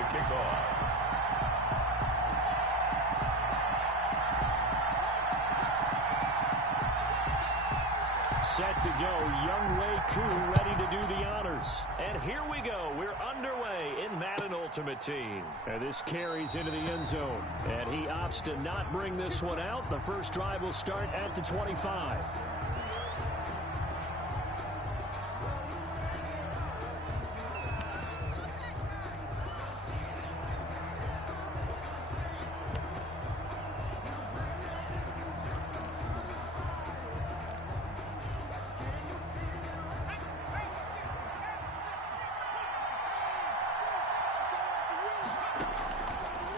to kick off. Set to go, Younghoe Koo ready to do the honors. And here we go. We're underway in Madden Ultimate Team. And this carries into the end zone. And he opts to not bring this one out. The first drive will start at the 25.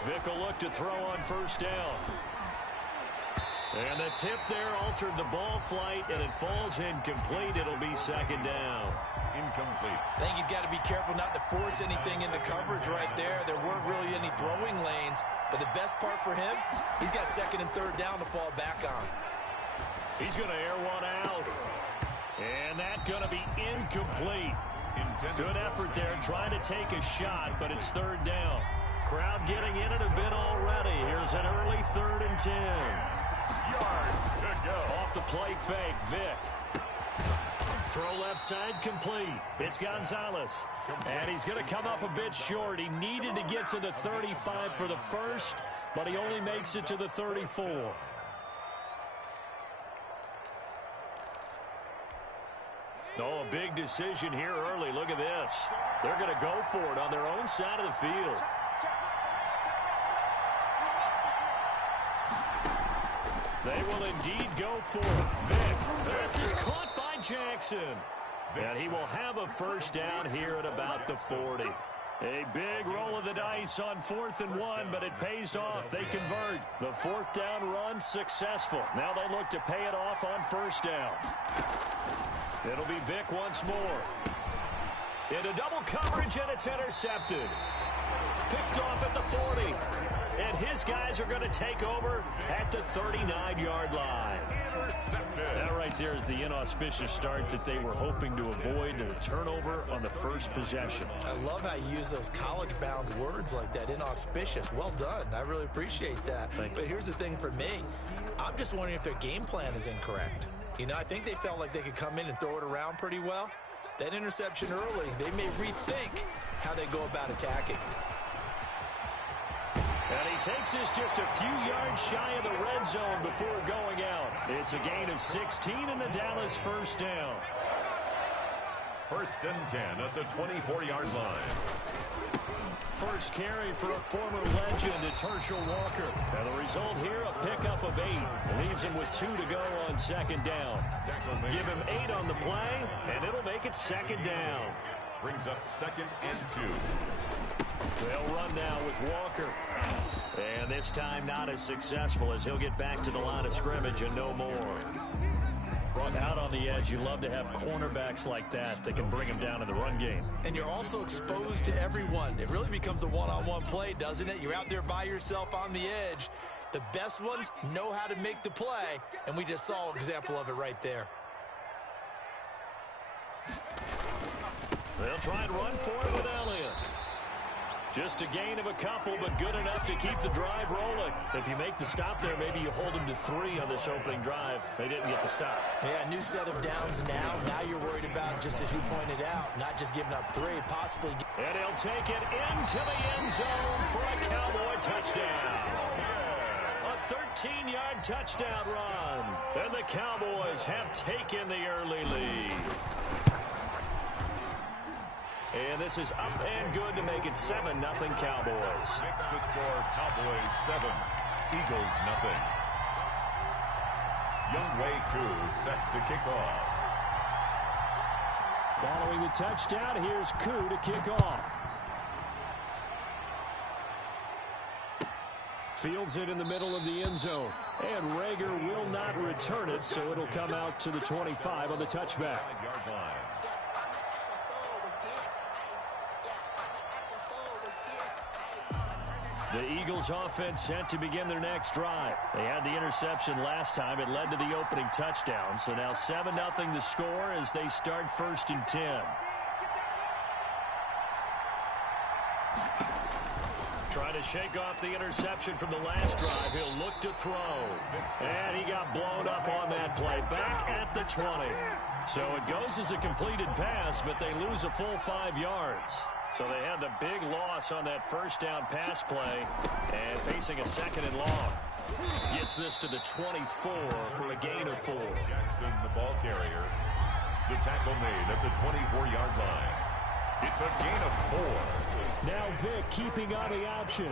Vick will look to throw on first down. And the tip there altered the ball flight, and it falls incomplete. It'll be second down. Incomplete. I think he's got to be careful not to force anything into coverage right there. There weren't really any throwing lanes, but the best part for him, he's got second and third down to fall back on. He's going to air one out. And that's going to be incomplete. Good effort there trying to take a shot, but it's third down. Crowd getting in it a bit already. Here's an early 3rd and 10. Yards to go. Off the play fake, Vick. Throw left side complete. It's Gonzalez. And he's going to come up a bit short. He needed to get to the 35 for the first, but he only makes it to the 34. Oh, a big decision here early. Look at this. They're going to go for it on their own side of the field. They will indeed go for it. Vick. This is caught by Jackson. And he will have a first down here at about the 40. A big roll of the dice on 4th and 1, but it pays off. They convert. The 4th down run successful. Now they look to pay it off on first down. It'll be Vick once more. Into double coverage, and it's intercepted. Picked off at the 40. And his guys are going to take over at the 39-yard line. That right there is the inauspicious start that they were hoping to avoid. The turnover on the first possession. I love how you use those college-bound words like that, inauspicious. Well done. I really appreciate that. But here's the thing for me. I'm just wondering if their game plan is incorrect. You know, I think they felt like they could come in and throw it around pretty well. That interception early, they may rethink how they go about attacking. And he takes this just a few yards shy of the red zone before going out. It's a gain of 16 and the Dallas first down. 1st and 10 at the 24-yard line. First carry for a former legend, it's Herschel Walker. And the result here, a pickup of 8. Leaves him with 2 to go on second down. Give him 8 on the play, and it'll make it second down. Brings up 2nd and 2. They'll run now with Walker. And this time not as successful as he'll get back to the line of scrimmage and no more. Out on the edge, you love to have cornerbacks like that that can bring him down in the run game. And you're also exposed to everyone. It really becomes a one-on-one play, doesn't it? You're out there by yourself on the edge. The best ones know how to make the play, and we just saw an example of it right there. They'll try and run for it with Elliott. Just a gain of a couple, but good enough to keep the drive rolling. If you make the stop there, maybe you hold them to 3 on this opening drive. They didn't get the stop. Yeah, new set of downs now. Now you're worried about, just as you pointed out, not just giving up 3, possibly. And he'll take it into the end zone for a Cowboy touchdown. A 13-yard touchdown run. And the Cowboys have taken the early lead. And this is up and good to make it 7-0 Cowboys. Next to score, Cowboys 7, Eagles 0. Younghoe Koo set to kick off. Following the touchdown, here's Koo to kick off. Fields it in the middle of the end zone. And Rager will not return it, so it'll come out to the 25 on the touchback. 5-yard line. The Eagles offense set to begin their next drive. They had the interception last time. It led to the opening touchdown. So now 7-0 the score as they start 1st and 10. Trying to shake off the interception from the last drive. He'll look to throw. And he got blown up on that play. Back at the 20. So it goes as a completed pass, but they lose a full 5 yards. So they had the big loss on that first down pass play. And facing a second and long. Gets this to the 24 for a gain of 4. Jackson, the ball carrier. The tackle made at the 24-yard line. It's a gain of 4. Now Vick keeping on the option.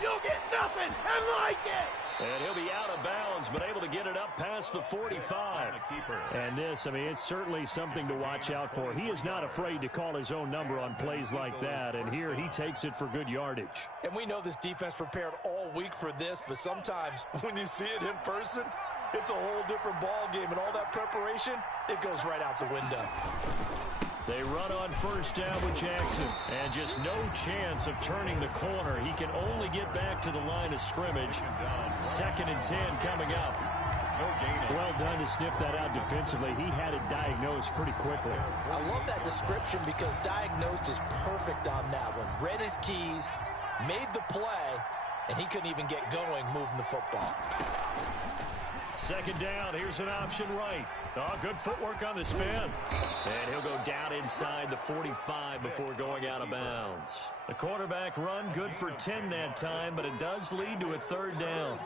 You'll get nothing and like it. And he'll be out of bounds, but able to get it up past the 45. And this, I mean, it's certainly something to watch out for. He is not afraid to call his own number on plays like that, and here he takes it for good yardage. And we know this defense prepared all week for this, but sometimes when you see it in person, it's a whole different ball game, and all that preparation, it goes right out the window. They run on first down with Jackson, and just no chance of turning the corner. He can only get back to the line of scrimmage. 2nd and 10 coming up. Well done to sniff that out defensively. He had it diagnosed pretty quickly. I love that description because diagnosed is perfect on that one. Read his keys, made the play, and he couldn't even get going moving the football. 2nd down, here's an option right. Oh, good footwork on the spin. And he'll go down inside the 45 before going out of bounds. The quarterback run good for 10 that time, but it does lead to a 3rd down.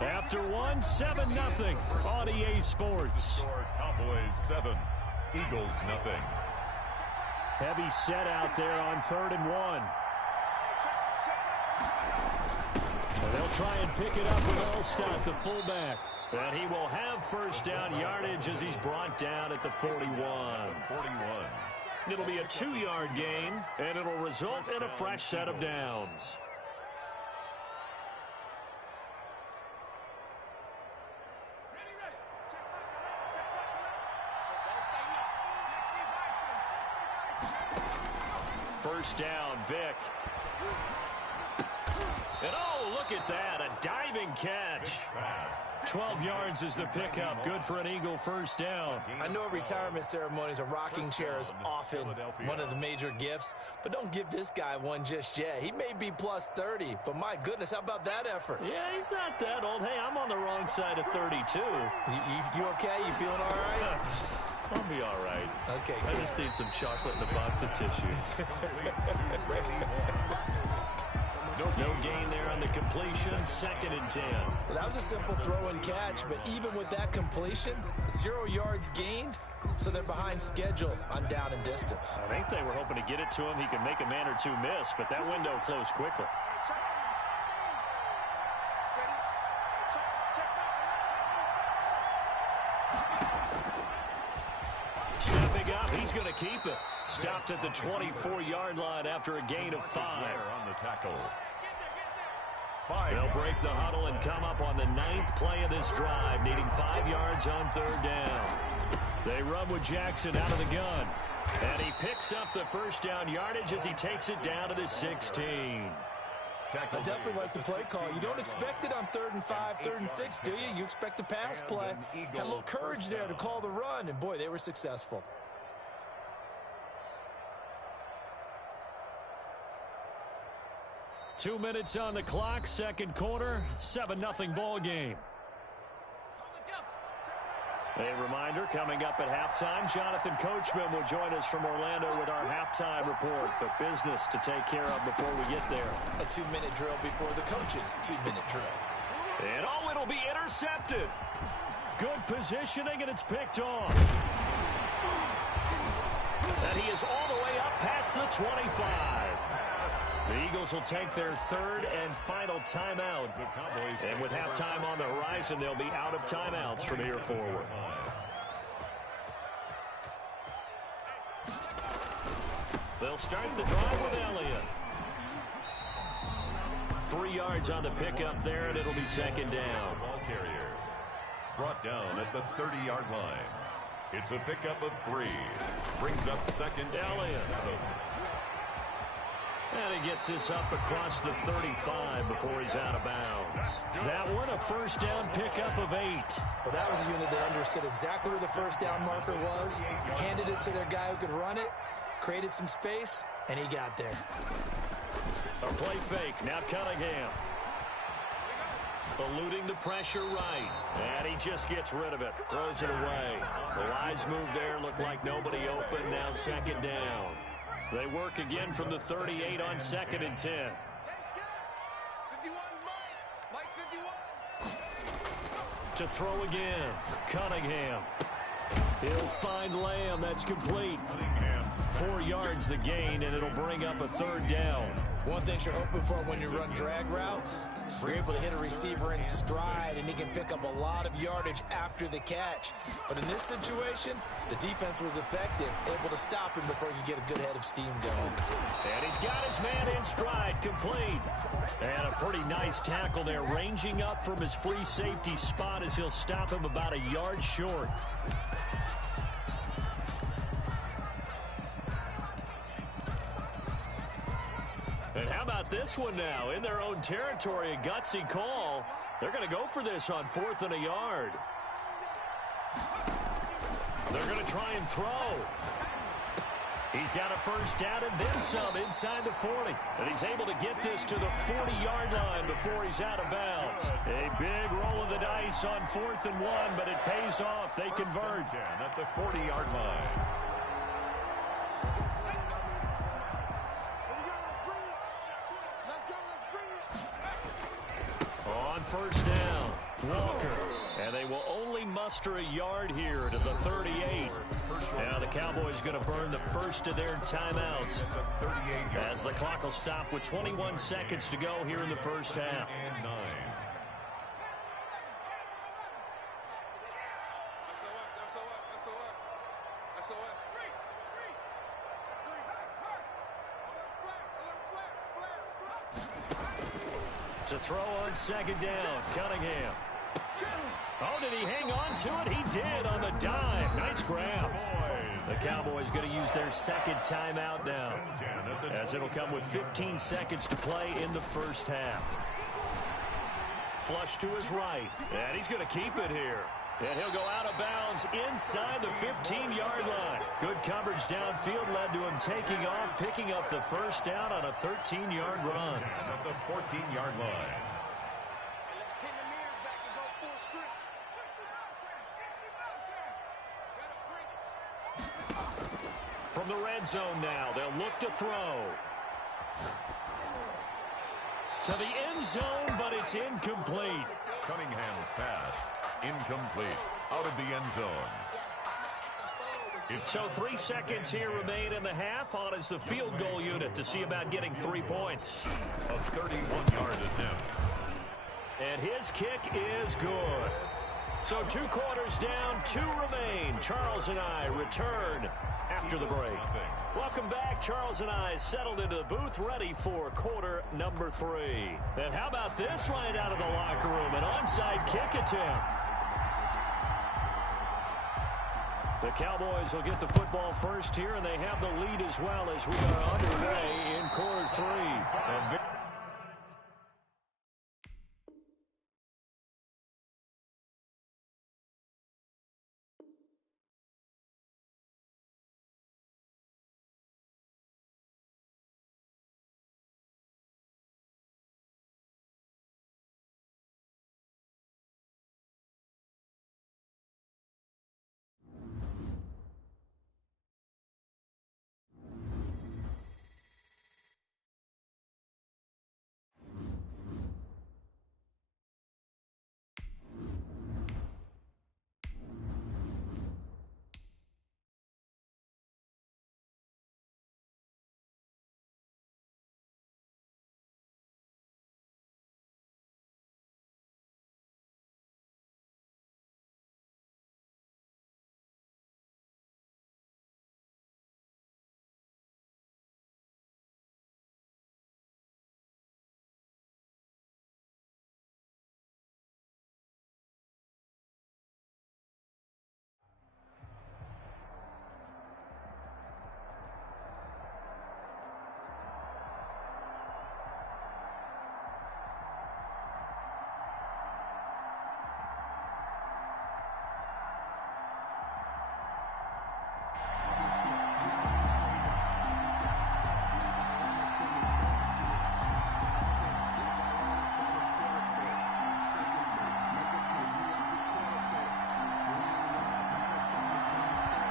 After 1, 7-0 on EA Sports. Cowboys 7, Eagles nothing. Heavy set out there on 3rd and 1. And they'll try and pick it up with Allstott, the fullback. And he will have first down yardage as he's brought down at the 41. 41. It'll be a 2-yard gain, and it'll result in a fresh set of downs. First down, Vick. And oh, look at that, a diving catch. 12 yards is the pickup, good for an Eagle first down. I know at retirement ceremonies, a rocking chair is often one of the major gifts, but don't give this guy one just yet. He may be plus 30, but my goodness, how about that effort? Yeah, he's not that old. Hey, I'm on the wrong side of 32. You okay? You feeling all right? I'll be all right. Okay, I just need some chocolate and a box of tissue. No gain there on the completion. 2nd and 10. Well, that was a simple throw and catch, but even with that completion, 0 yards gained, so they're behind schedule on down and distance. I think they were hoping to get it to him. He could make a man or two miss, but that window closed quickly. Stepping up, he's going to keep it. Stopped at the 24-yard line after a gain of 5. On the tackle. They'll break the huddle and come up on the 9th play of this drive, needing 5 yards on 3rd down. They run with Jackson out of the gun. And he picks up the first down yardage as he takes it down to the 16. I definitely like the play call. You don't expect it on 3rd and 5, 3rd and 6, do you? You expect a pass play. Had a little courage there to call the run, and boy, they were successful. Two minutes on the clock, 2nd quarter, 7-0 ball game. A reminder, coming up at halftime, Jonathan Coachman will join us from Orlando with our halftime report. But business to take care of before we get there. A 2-minute drill before the coach's 2-minute drill. And oh, it'll be intercepted. Good positioning, and it's picked off. And he is all the way up past the 25. The Eagles will take their 3rd and final timeout. And with halftime on the horizon, they'll be out of timeouts from here forward. They'll start the drive with Elliott. 3 yards on the pickup there, and it'll be 2nd down. Ball carrier brought down at the 30-yard line. It's a pickup of 3. Brings up 2nd. Elliott. And he gets this up across the 35 before he's out of bounds. That one, a first down pickup of 8. Well, that was a unit that understood exactly where the first down marker was, handed it to their guy who could run it, created some space, and he got there. A play fake. Now Cunningham. Eluding the pressure right. And he just gets rid of it. Throws it away. The wise move there. Looked like nobody open. Now second down. They work again from the 38 on 2nd and 10. To throw again. Cunningham. He'll find Lamb. That's complete. 4 yards the gain, and it'll bring up a third down. One thing you're hoping for when you run drag routes, you're able to hit a receiver in stride, and he can pick up a lot of yardage after the catch. But in this situation, the defense was effective, able to stop him before he could get a good head of steam going. And he's got his man in stride, complete. And a pretty nice tackle there, ranging up from his free safety spot as he'll stop him about a yard short. And how about this one now? In their own territory, a gutsy call. They're going to go for this on 4th and a yard. They're going to try and throw. He's got a first down and then some inside the 40. And he's able to get this to the 40-yard line before he's out of bounds. A big roll of the dice on 4th and 1, but it pays off. They converge. At the 40-yard line. On first down, Walker. And they will only muster a yard here to the 38. Now the Cowboys going to burn the first of their timeouts as the clock will stop with 21 seconds to go here in the first half. To throw on second down, Cunningham. Oh, did he hang on to it? He did on the dive. Nice grab. The Cowboys going to use their second timeout now, as it'll come with 15 seconds to play in the first half. Flush to his right, and he's going to keep it here. And he'll go out of bounds inside the 15-yard line. Good coverage downfield led to him taking off, picking up the first down on a 13-yard run. At the 14-yard line. From the red zone now, they'll look to throw. To the end zone, but it's incomplete. Cunningham's pass, incomplete, out of the end zone. So 3 seconds here remain in the half. On is the field goal unit to see about getting 3 points. A 31-yard attempt. And his kick is good. So 2 quarters down, 2 remain. Charles and I return after the break. Welcome back. Charles and I settled into the booth, ready for quarter number 3. And how about this right out of the locker room? An onside kick attempt. The Cowboys will get the football first here, and they have the lead as well as we are underway in quarter 3.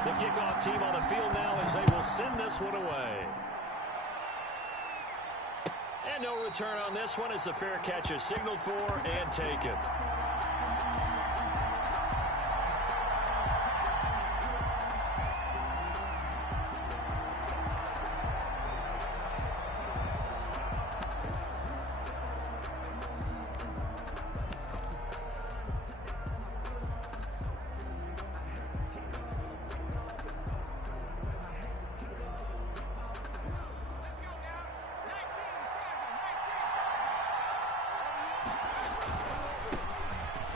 The kickoff team on the field now as they will send this one away. And no return on this one as the fair catch is signaled for and taken.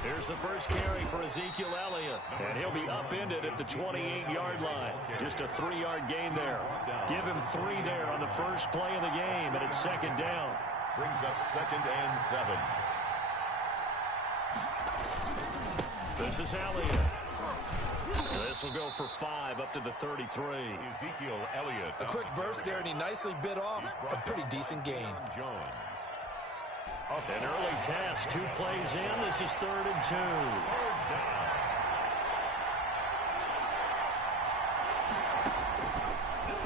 Here's the first carry for Ezekiel Elliott, and he'll be upended at the 28-yard line. Just a 3-yard gain there. Give him 3 there on the first play of the game, and it's second down. Brings up 2nd and 7. This is Elliott. This will go for 5 up to the 33. Ezekiel Elliott. A quick burst there, and he nicely bit off a pretty decent gain. Jones. An early test, 2 plays in. This is 3rd and 2.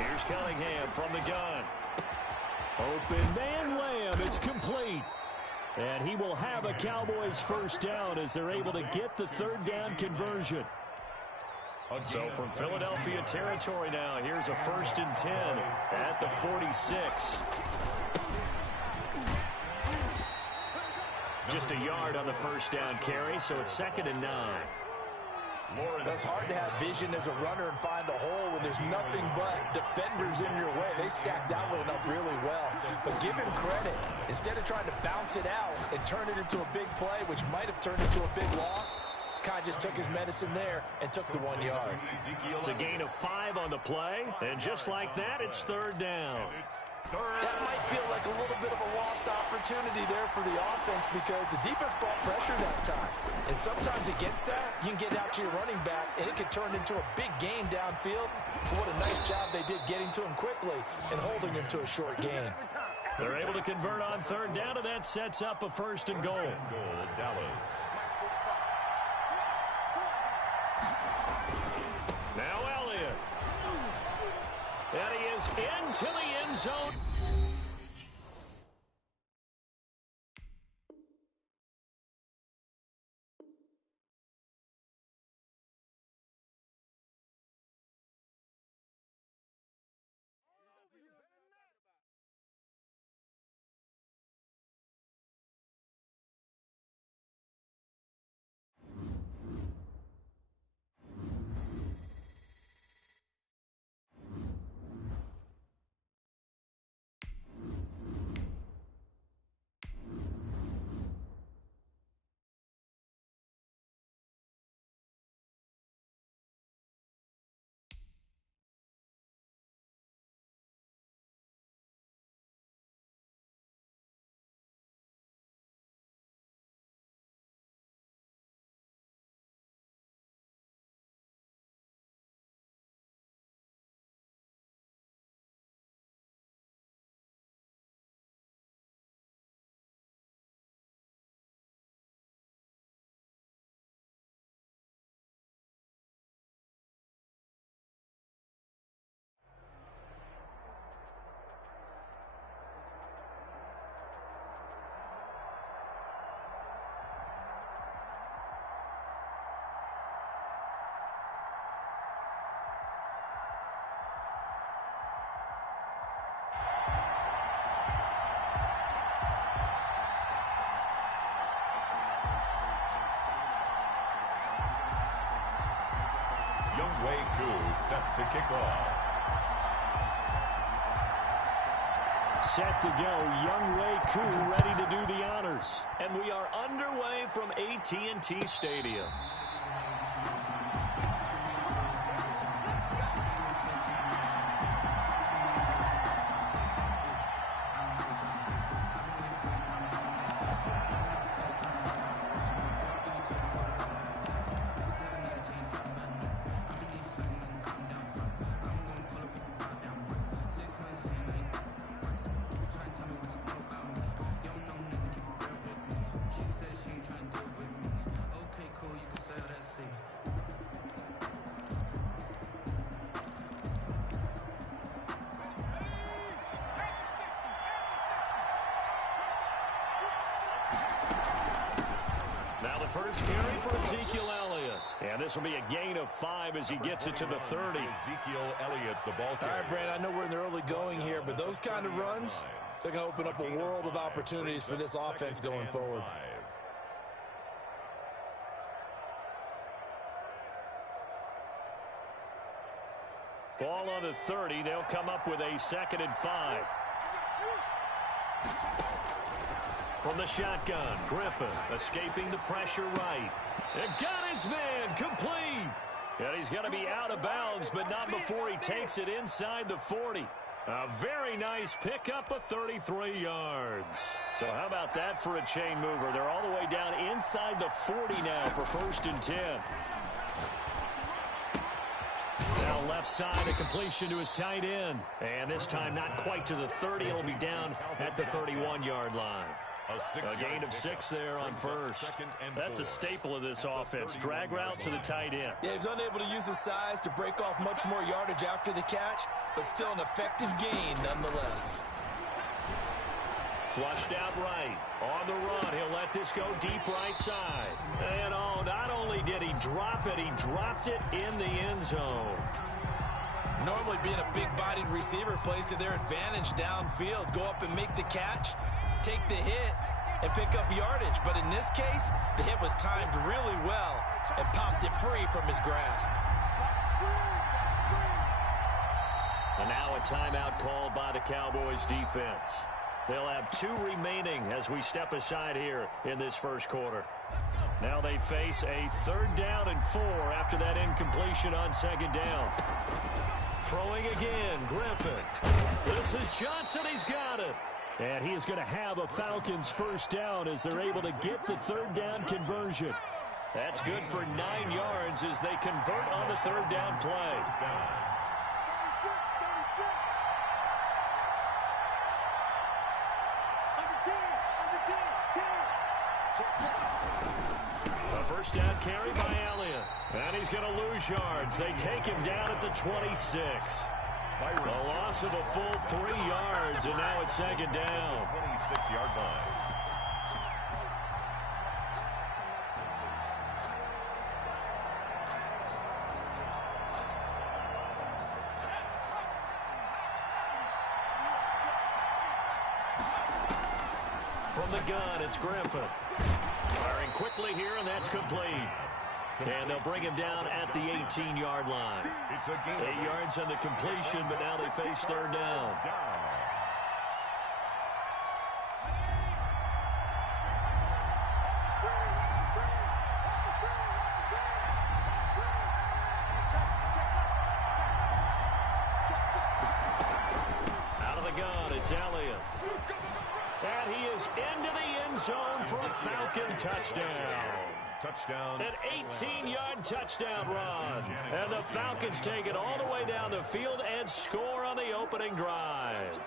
Here's Cunningham from the gun. Open man Lamb. It's complete. And he will have a Cowboys first down as they're able to get the 3rd down conversion. So from Philadelphia territory now, here's a 1st and 10 at the 46. Just a yard on the first down carry, so it's 2nd and 9. It's hard to have vision as a runner and find a hole when there's nothing but defenders in your way. They stacked that one up really well. But give him credit. Instead of trying to bounce it out and turn it into a big play, which might have turned into a big loss, Kai just took his medicine there and took the 1 yard. It's a gain of 5 on the play, and just like that, it's 3rd down. That might feel like a little bit of a lost opportunity there for the offense because the defense brought pressure that time. And sometimes against that, you can get out to your running back, and it can turn into a big gain downfield. But what a nice job they did getting to him quickly and holding him to a short gain. They're able to convert on 3rd down, and that sets up a 1st and goal. Dallas. Now Elliott. And he is into the end zone. Younghoe Koo set to kick off. Set to go, Younghoe Koo ready to do the honors. And we are underway from AT&T Stadium. first carry for Ezekiel Elliott. And this will be a gain of 5 as he gets it to the 30. Ezekiel Elliott, the ball All carrier. right, Brand, I know we're in the early going here, but those kind of runs, they're going to open up a world of opportunities for this offense going forward. Ball on the 30. They'll come up with a 2nd and 5. From the shotgun, Griffin escaping the pressure right. And got his man complete. And he's going to be out of bounds, but not before he takes it inside the 40. A very nice pickup of 33 yards. So how about that for a chain mover? They're all the way down inside the 40 now for 1st and 10. Now left side, a completion to his tight end. And this time not quite to the 30. It'll be down at the 31-yard line. A gain of 6 there on first. That's a staple of this offense. Drag route to the tight end. Yeah, he was unable to use his size to break off much more yardage after the catch, but still an effective gain nonetheless. Flushed out right. On the run, he'll let this go deep right side. And oh, not only did he drop it, he dropped it in the end zone. Normally being a big-bodied receiver plays to their advantage downfield. Go up and make the catch, take the hit, and pick up yardage. But in this case, the hit was timed really well and popped it free from his grasp. And now a timeout called by the Cowboys defense. They'll have 2 remaining as we step aside here in this first quarter. Now they face a 3rd down and 4 after that incompletion on 2nd down. Throwing again, Griffin. This is Johnson. He's got it. And he is going to have a Falcons first down as they're able to get the 3rd down conversion. That's good for 9 yards as they convert on the 3rd down play. A first down carry by Elliott. And he's going to lose yards. They take him down at the 26. A loss of a full 3 yards, and now it's 2nd down. 26-yard line. From the gun, it's Griffin. Firing quickly here, and that's complete. And they'll bring him down at the 18-yard line. 8 yards on the completion, but now they face 3rd down. Out of the gun, it's Elliott. And he is into the end zone for a Falcon touchdown. An 18-yard touchdown run. And the Falcons take it all the way down the field and score on the opening drive.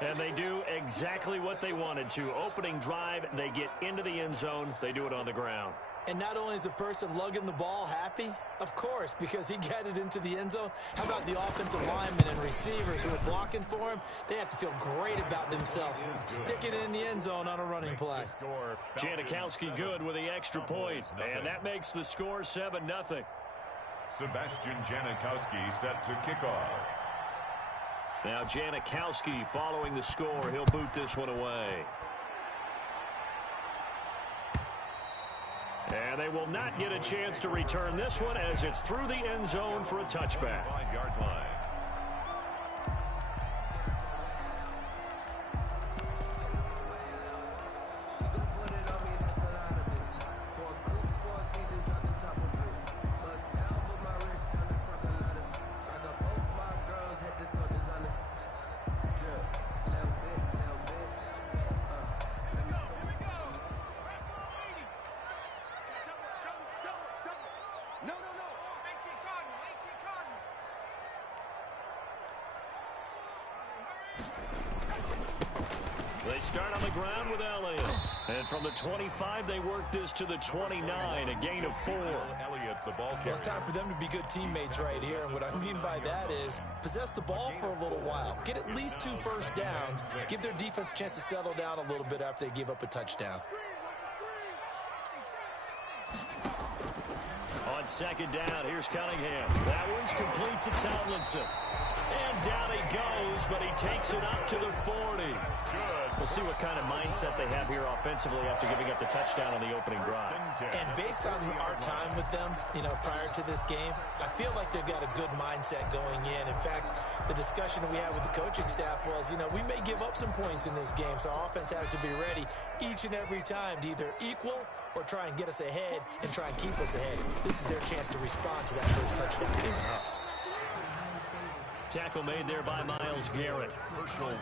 And they do exactly what they wanted to. Opening drive, they get into the end zone. They do it on the ground. And not only is the person lugging the ball happy, of course, because he got it into the end zone. How about the offensive linemen and receivers who are blocking for him? They have to feel great about themselves, sticking it in the end zone on a running play. Janikowski good with the extra point, and that makes the score 7-0. Sebastian Janikowski set to kick off. Now Janikowski following the score. He'll boot this one away. And they will not get a chance to return this one as it's through the end zone for a touchback. 5-yard line. They start on the ground with Elliott. And from the 25, they work this to the 29, a gain of 4. Elliott, the ball carrier. Well, it's time for them to be good teammates right here. And what I mean by that is possess the ball for a little while. Get at least 2 first downs. Give their defense a chance to settle down a little bit after they give up a touchdown. on second down. Here's Cunningham. That one's complete to Tomlinson. And down he goes, but he takes it up to the 40. We'll see what kind of mindset they have here offensively after giving up the touchdown on the opening drive. And based on our time with them, prior to this game, I feel like they've got a good mindset going in. In fact, the discussion we had with the coaching staff was, we may give up some points in this game, so our offense has to be ready each and every time to either equal or try and get us ahead and try and keep us ahead. This is their chance to respond to that first touchdown given up. Tackle made there by Myles Garrett. Well,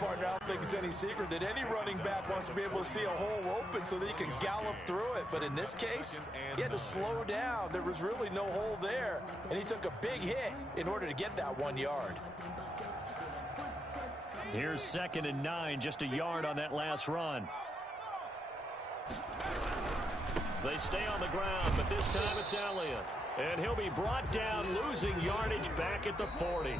partner, I don't think it's any secret that any running back wants to be able to see a hole open so that he can gallop through it. But in this case, he had to slow down. There was really no hole there, and he took a big hit in order to get that 1 yard. Here's 2nd and 9, just a yard on that last run. They stay on the ground, but this time it's Elliott. And he'll be brought down, losing yardage back at the 40.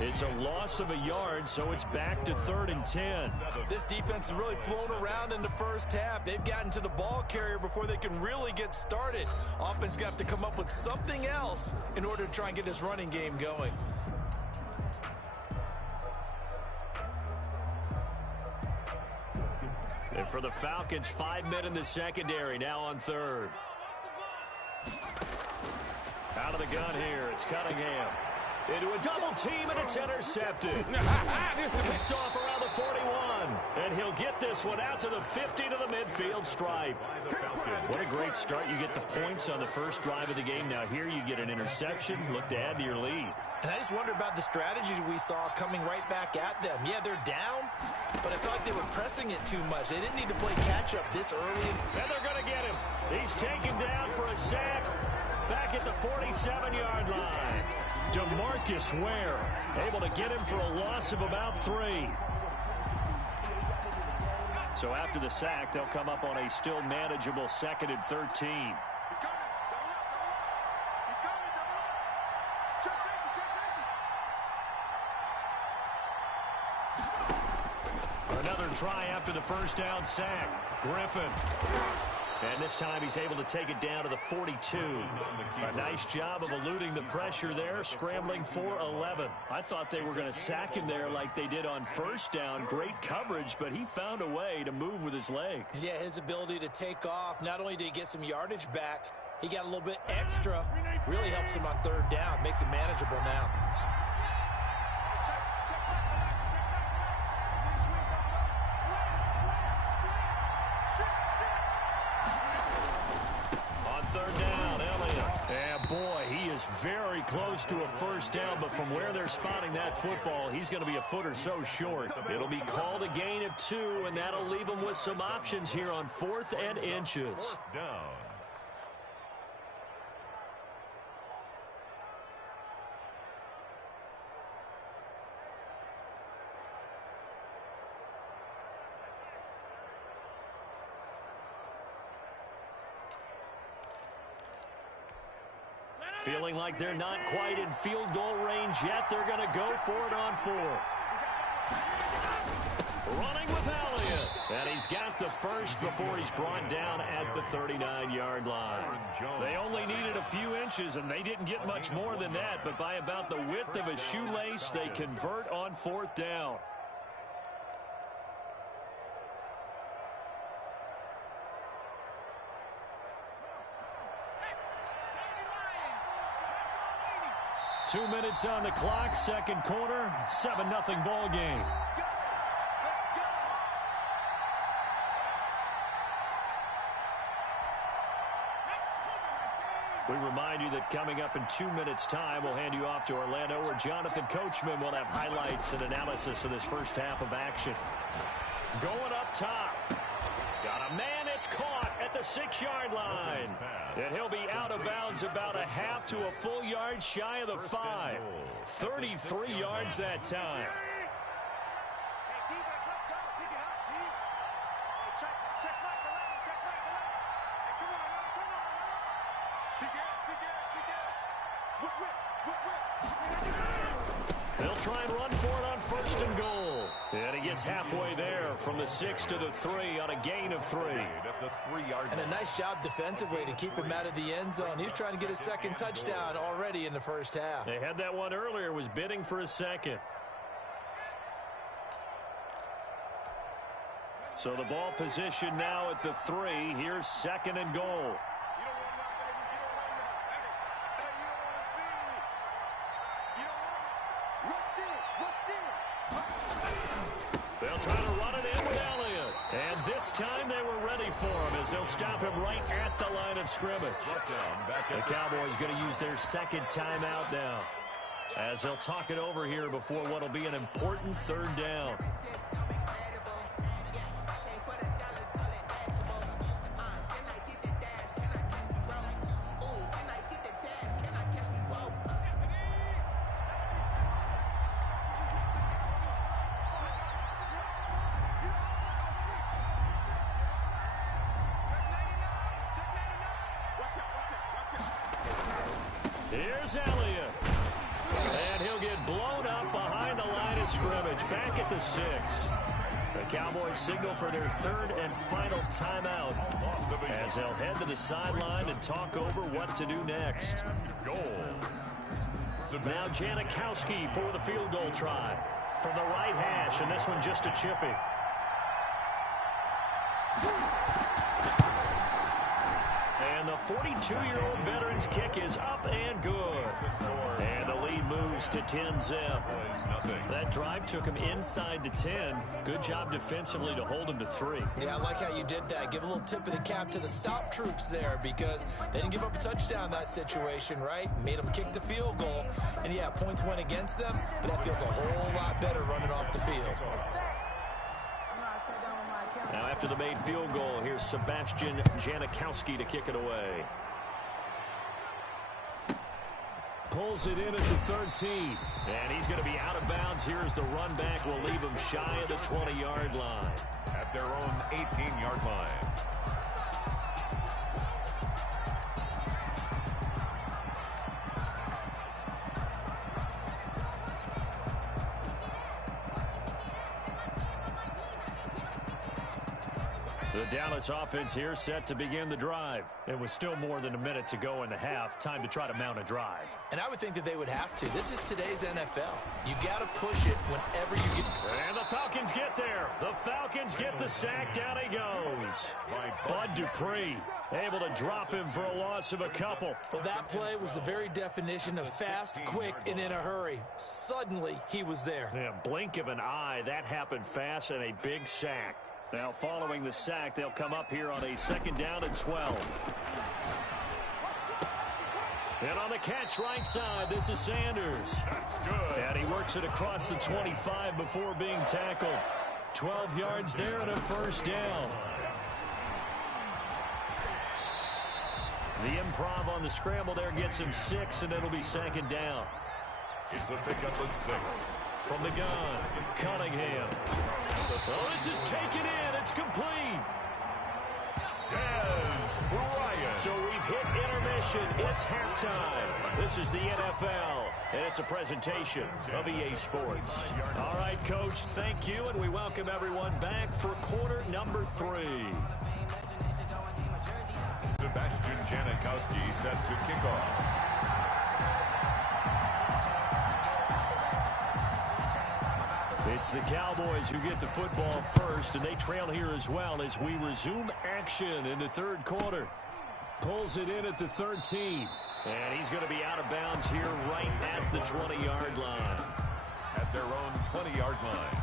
It's a loss of a yard, so it's back to 3rd and 10. This defense has really flown around in the first half. They've gotten to the ball carrier before they can really get started. Offense got to come up with something else in order to try and get this running game going. And for the Falcons, 5 men in the secondary, now on 3rd. Out of the gun here, it's Cunningham. Into a double team, and it's intercepted. Picked off around the 41. And he'll get this one out to the 50 to the midfield stripe. What a great start. You get the points on the first drive of the game. Now here you get an interception. Look to add to your lead. And I just wonder about the strategy we saw coming right back at them. Yeah, they're down, but I felt like they were pressing it too much. They didn't need to play catch-up this early. And they're going to get him. He's taken down for a sack. Back at the 47-yard line. DeMarcus Ware able to get him for a loss of about 3. So after the sack, they'll come up on a still manageable 2nd and 13. Another try after the first down sack. Griffin. And this time he's able to take it down to the 42. A nice job of eluding the pressure there, scrambling for 11. I thought they were going to sack him there like they did on first down. Great coverage, but he found a way to move with his legs. Yeah, his ability to take off, not only did he get some yardage back, he got a little bit extra. Really helps him on 3rd down, makes it manageable now. Very close to a first down, but from where they're spotting that football, he's going to be a foot or so short. It'll be called a gain of 2, and that'll leave him with some options here on 4th and inches. Down. Feeling like they're not quite in field goal range yet. They're going to go for it on 4th. Running with Elliott. And he's got the first before he's brought down at the 39-yard line. They only needed a few inches, and they didn't get much more than that. But by about the width of a shoelace, they convert on 4th down. Two minutes on the clock, second quarter, 7-0 ball game. We remind you that coming up in 2 minutes' time, we'll hand you off to Orlando, where Jonathan Coachman will have highlights and analysis of this first half of action. Going up top. Got a man, it's caught at the 6-yard line. And he'll be out of bounds about a half to a full yard shy of the 5. 33 yards that time. They'll try and run for it on 1st and goal. And he gets halfway there from the 6 to the 3 on a gain of 3. And a nice job defensively to keep him out of the end zone. He was trying to get his 2nd touchdown already in the 1st half. They had that one earlier, was bidding for a 2nd. So the ball position now at the 3. Here's 2nd and goal. They'll try to run it in with Elliott. And this time they were ready for him as they'll stop him right at the line of scrimmage. The Cowboys going to use their 2nd timeout now as they'll talk it over here before what will be an important 3rd down. Here's Elliott. And he'll get blown up behind the line of scrimmage. Back at the 6. The Cowboys signal for their 3rd and final timeout as they'll head to the sideline and talk over what to do next. Now Janikowski for the field goal try from the right hash, and this one just a chippy. And the 42-year-old veteran's kick is up and good. And the lead moves to 10-zip. That drive took him inside the 10. Good job defensively to hold him to 3. Yeah, I like how you did that. Give a little tip of the cap to the stop troops there because they didn't give up a touchdown in that situation, right? Made them kick the field goal. And, yeah, points went against them, but that feels a whole lot better running off the field. Now after the made field goal, here's Sebastian Janikowski to kick it away. Pulls it in at the 13. And he's going to be out of bounds. Here's the run back. Will leave him shy of the 20-yard line. At their own 18-yard line. The Dallas offense here set to begin the drive. It was still more than a minute to go in the half. Time to try to mount a drive. And I would think that they would have to. This is today's NFL. You got to push it whenever you get. And the Falcons get there. The Falcons get the sack. Down he goes. Bud Dupree able to drop him for a loss of a couple. Well, that play was the very definition of fast, quick, and in a hurry. Suddenly, he was there. Yeah, blink of an eye. That happened fast and a big sack. Now following the sack, they'll come up here on a 2nd down and 12. And on the catch right side, this is Sanders. That's good. And he works it across the 25 before being tackled. 12 yards there and a 1st down. The improv on the scramble there gets him 6, and it'll be 2nd down. It's a pickup of 6. From the gun, Cunningham. Oh, this is taken in. It's complete. Dez Bryant. So we've hit intermission. It's halftime. This is the NFL, and it's a presentation of EA Sports. All right, Coach, thank you, and we welcome everyone back for quarter number 3. Sebastian Janikowski set to kick off. It's the Cowboys who get the football first, and they trail here as well as we resume action in the 3rd quarter. Pulls it in at the 13. And he's going to be out of bounds here right at the 20-yard line. At their own 20-yard line.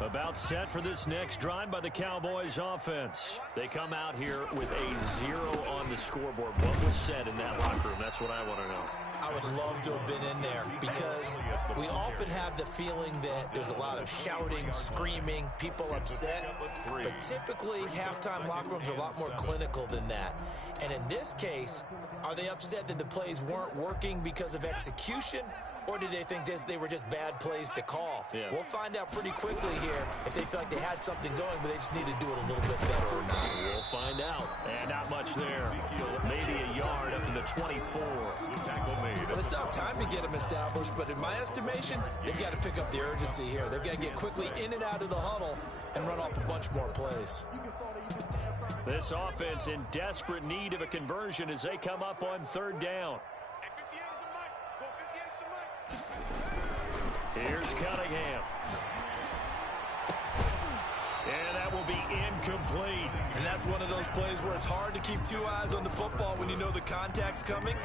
About set for this next drive by the Cowboys offense. They come out here with a 0 on the scoreboard. What was said in that locker room? That's what I want to know. I would love to have been in there because we often have the feeling that there's a lot of shouting, screaming, people upset. But typically, halftime locker rooms are a lot more clinical than that. And in this case, are they upset that the plays weren't working because of execution? Or did they think they were just bad plays to call? Yeah. We'll find out pretty quickly here if they feel like they had something going, but they just need to do it a little bit better or not. We'll find out. And not much there. Maybe a yard up to the 24. The tackle made. Well, they still have time to get them established, but in my estimation, they've got to pick up the urgency here. They've got to get quickly in and out of the huddle and run off a bunch more plays. This offense in desperate need of a conversion as they come up on third down. Here's Cunningham. And that will be incomplete. And that's one of those plays where it's hard to keep two eyes on the football when you know the contact's coming,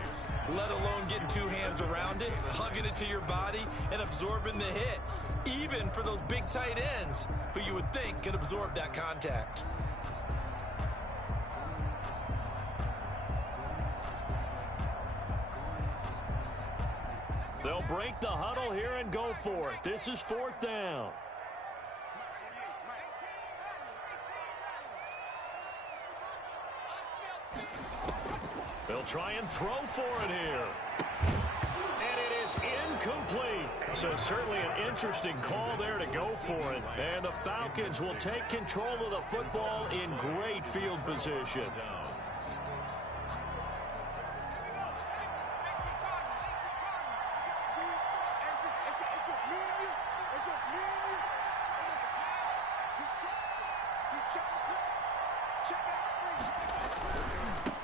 let alone getting two hands around it, hugging it to your body, and absorbing the hit. Even for those big tight ends who you would think could absorb that contact. They'll break the huddle here and go for it. This is fourth down. They'll try and throw for it here. And it is incomplete. So certainly an interesting call there to go for it. And the Falcons will take control of the football in great field position.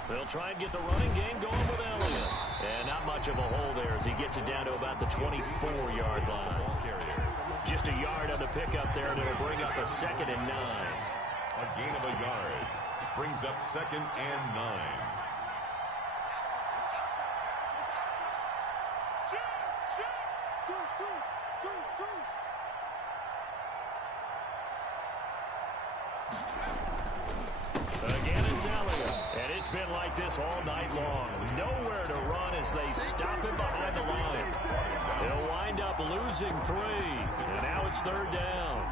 They'll try and get the running game going with Elliott. And not much of a hole there as he gets it down to about the 24-yard line. Just a yard on the pickup there, and it'll bring up a 2nd and 9. A gain of a yard brings up 2nd and 9. Again, it's Elliott. And it's been like this all night long. Nowhere to run as they stop him behind the line. They'll wind up losing 3. And now it's third down.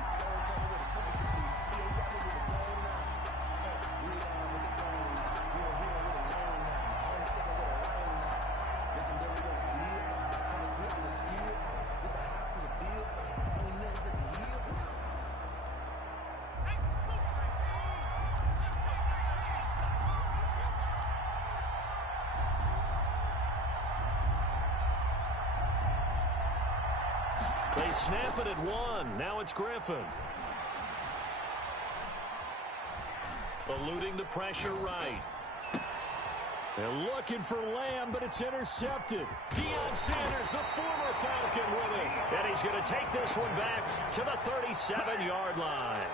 They snap it at 1. Now it's Griffin. Eluding the pressure right. They're looking for Lamb, but it's intercepted. Deion Sanders, the former Falcon, with it. And he's going to take this one back to the 37-yard line.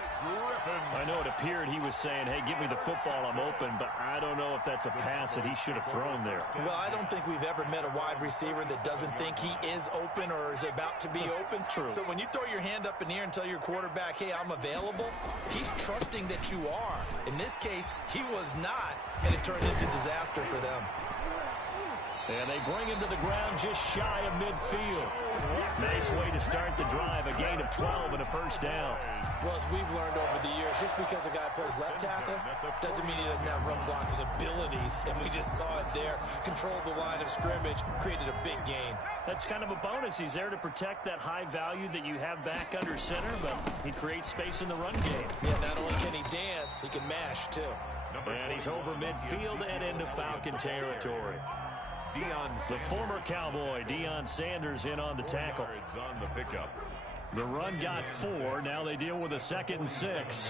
I know it appeared he was saying, hey, give me the football, I'm open, but I don't know if that's a pass that he should have thrown there. Well, I don't think we've ever met a wide receiver that doesn't think he is open or is about to be open. True. So when you throw your hand up in the air and tell your quarterback, hey, I'm available, he's trusting that you are. In this case, he was not, and it turned into disaster for them. And they bring him to the ground just shy of midfield. Nice way to start the drive, a gain of 12 and a first down. Well, as we've learned over the years, just because a guy plays left tackle doesn't mean he doesn't have run blocking abilities, and we just saw it there. Controlled the line of scrimmage, created a big gain. That's kind of a bonus. He's there to protect that high value that you have back under center, but he creates space in the run game. Yeah, not only can he dance, he can mash, too. And he's over midfield and into Falcon territory. The former Cowboy, Deion Sanders, in on the tackle. On the pickup. The run got 4. Now they deal with a 2nd and 6.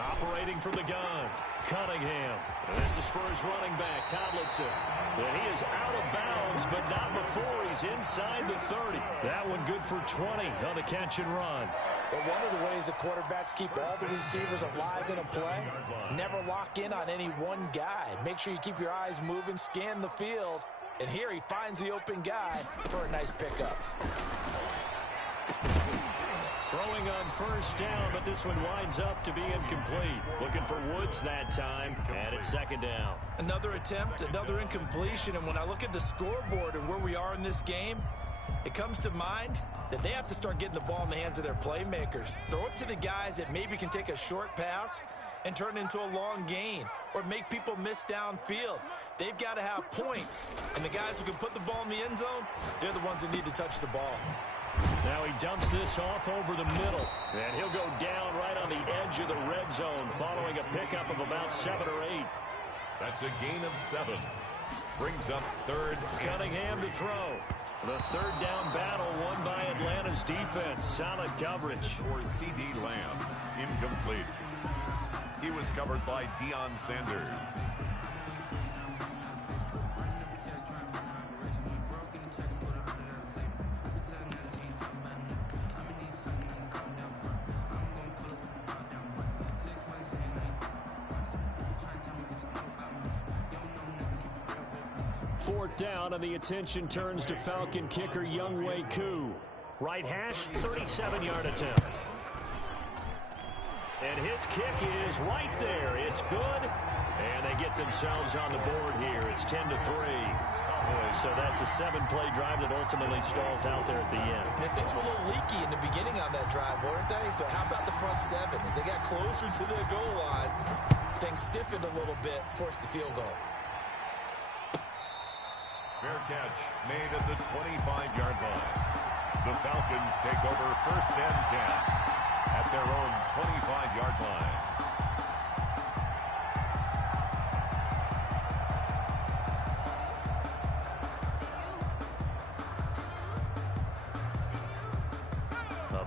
Operating from the gun, Cunningham. And this is for his running back, Tomlinson. And he is out of bounds, but not before he's inside the 30. That one good for 20 on the catch and run. But one of the ways the quarterbacks keep all the receivers alive in a play, never lock in on any one guy. Make sure you keep your eyes moving, scan the field, and here he finds the open guy for a nice pickup. Throwing on first down, but this one winds up to be incomplete. Looking for Woods that time, and it's 2nd down. Another attempt, another incompletion, and when I look at the scoreboard and where we are in this game, it comes to mind that they have to start getting the ball in the hands of their playmakers. Throw it to the guys that maybe can take a short pass and turn it into a long gain or make people miss downfield. They've got to have points, and the guys who can put the ball in the end zone, they're the ones that need to touch the ball. Now he dumps this off over the middle, and he'll go down right on the edge of the red zone following a pickup of about 7 or 8. That's a gain of 7. Brings up third. Cunningham to throw. The third down battle won by Atlanta's defense. Solid coverage. For C.D. Lamb. Incomplete. He was covered by Deion Sanders. Fourth down, and the attention turns to Falcon kicker Younghoe Koo. Right hash, 37-yard attempt. And his kick is right there. It's good. And they get themselves on the board here. It's 10-3. So that's a 7-play drive that ultimately stalls out there at the end. And things were a little leaky in the beginning on that drive, weren't they? But how about the front seven? As they got closer to the goal line, things stiffened a little bit, forced the field goal. Fair catch made at the 25-yard line. The Falcons take over first and 10 at their own 25-yard line.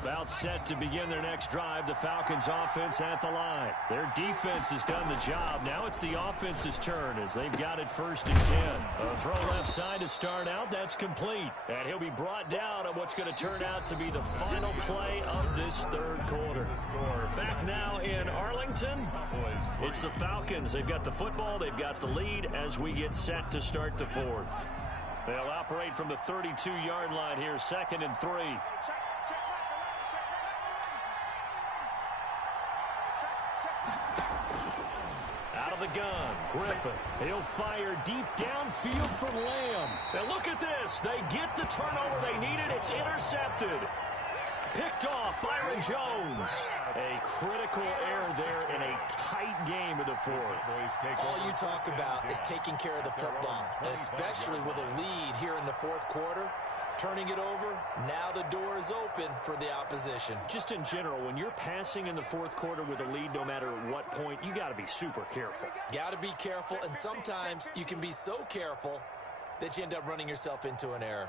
About set to begin their next drive, the Falcons offense at the line. Their defense has done the job. Now it's the offense's turn as they've got it first and 10. A throw left side to start out. That's complete. And he'll be brought down on what's going to turn out to be the final play of this third quarter. Back now in Arlington, it's the Falcons. They've got the football. They've got the lead as we get set to start the fourth. They'll operate from the 32-yard line here, 2nd and 3. The gun, Griffin. He'll fire deep downfield for Lamb. Now look at this. They get the turnover they needed. It's intercepted. Picked off Byron Jones. A critical error there in a tight game of the fourth. All you talk about is taking care of the football, and especially with a lead here in the fourth quarter. Turning it over, now the door is open for the opposition. Just in general, when you're passing in the fourth quarter with a lead, no matter what point, you got to be super careful. Got to be careful, and sometimes you can be so careful that you end up running yourself into an error.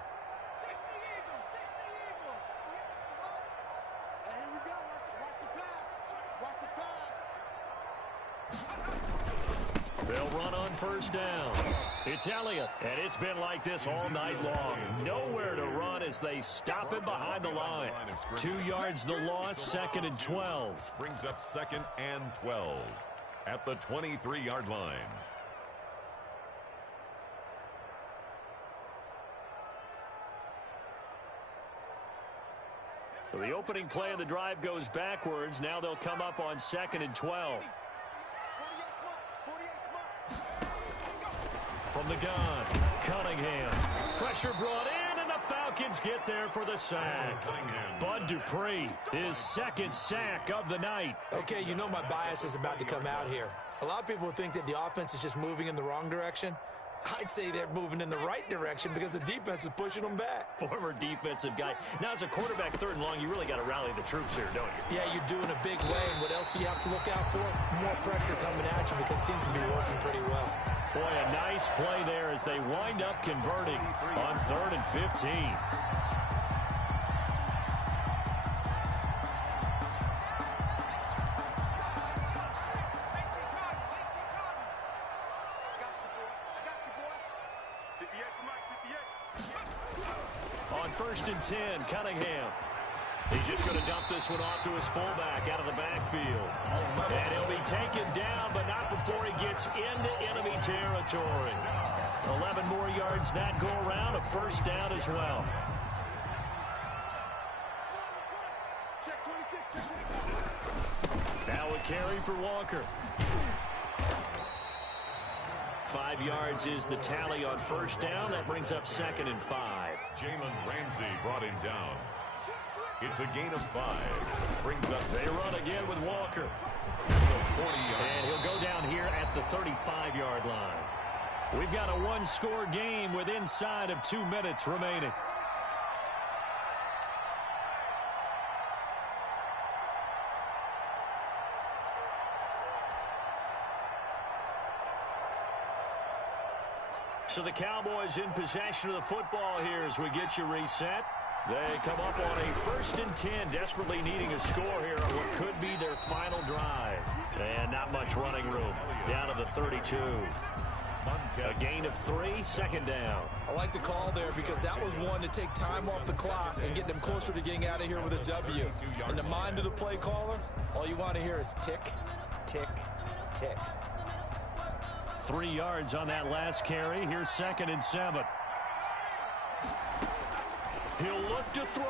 They'll run on first down. It's Elliott, and it's been like this all night long. Nowhere to run as they stop him behind the line. 2 yards the loss, 2nd and 12. Brings up 2nd and 12 at the 23-yard line. So the opening play of the drive goes backwards. Now they'll come up on 2nd and 12. From the gun, Cunningham. Pressure brought in, and the Falcons get there for the sack. Bud Dupree, his 2nd sack of the night. Okay, you know my bias is about to come out here. A lot of people think that the offense is just moving in the wrong direction. I'd say they're moving in the right direction because the defense is pushing them back. Former defensive guy. Now, as a quarterback, 3rd and long, you really got to rally the troops here, don't you? Yeah, you're doing a big way, and what else do you have to look out for? More pressure coming at you because it seems to be working pretty well. Boy, a nice play there as they wind up converting on 3rd and 15. On 1st and 10, Cunningham. He's just going to dump this one off to his fullback out of the backfield. And he'll be taken down, but not before he gets into enemy territory. 11 more yards that go around, a 1st down as well. Now a carry for Walker. 5 yards is the tally on 1st down. That brings up 2nd and 5. Jalen Ramsey brought him down. It's a gain of 5. Brings up. They run again with Walker. And he'll go down here at the 35-yard line. We've got a one-score game with inside of 2 minutes remaining. So the Cowboys in possession of the football here as we get you reset. They come up on a 1st and 10, desperately needing a score here on what could be their final drive. And not much running room. Down to the 32. A gain of 3, 2nd down. I like the call there because that was one to take time off the clock and get them closer to getting out of here with a W. In the mind of the play caller, all you want to hear is tick, tick, tick. 3 yards on that last carry. Here's 2nd and 7. He'll look to throw.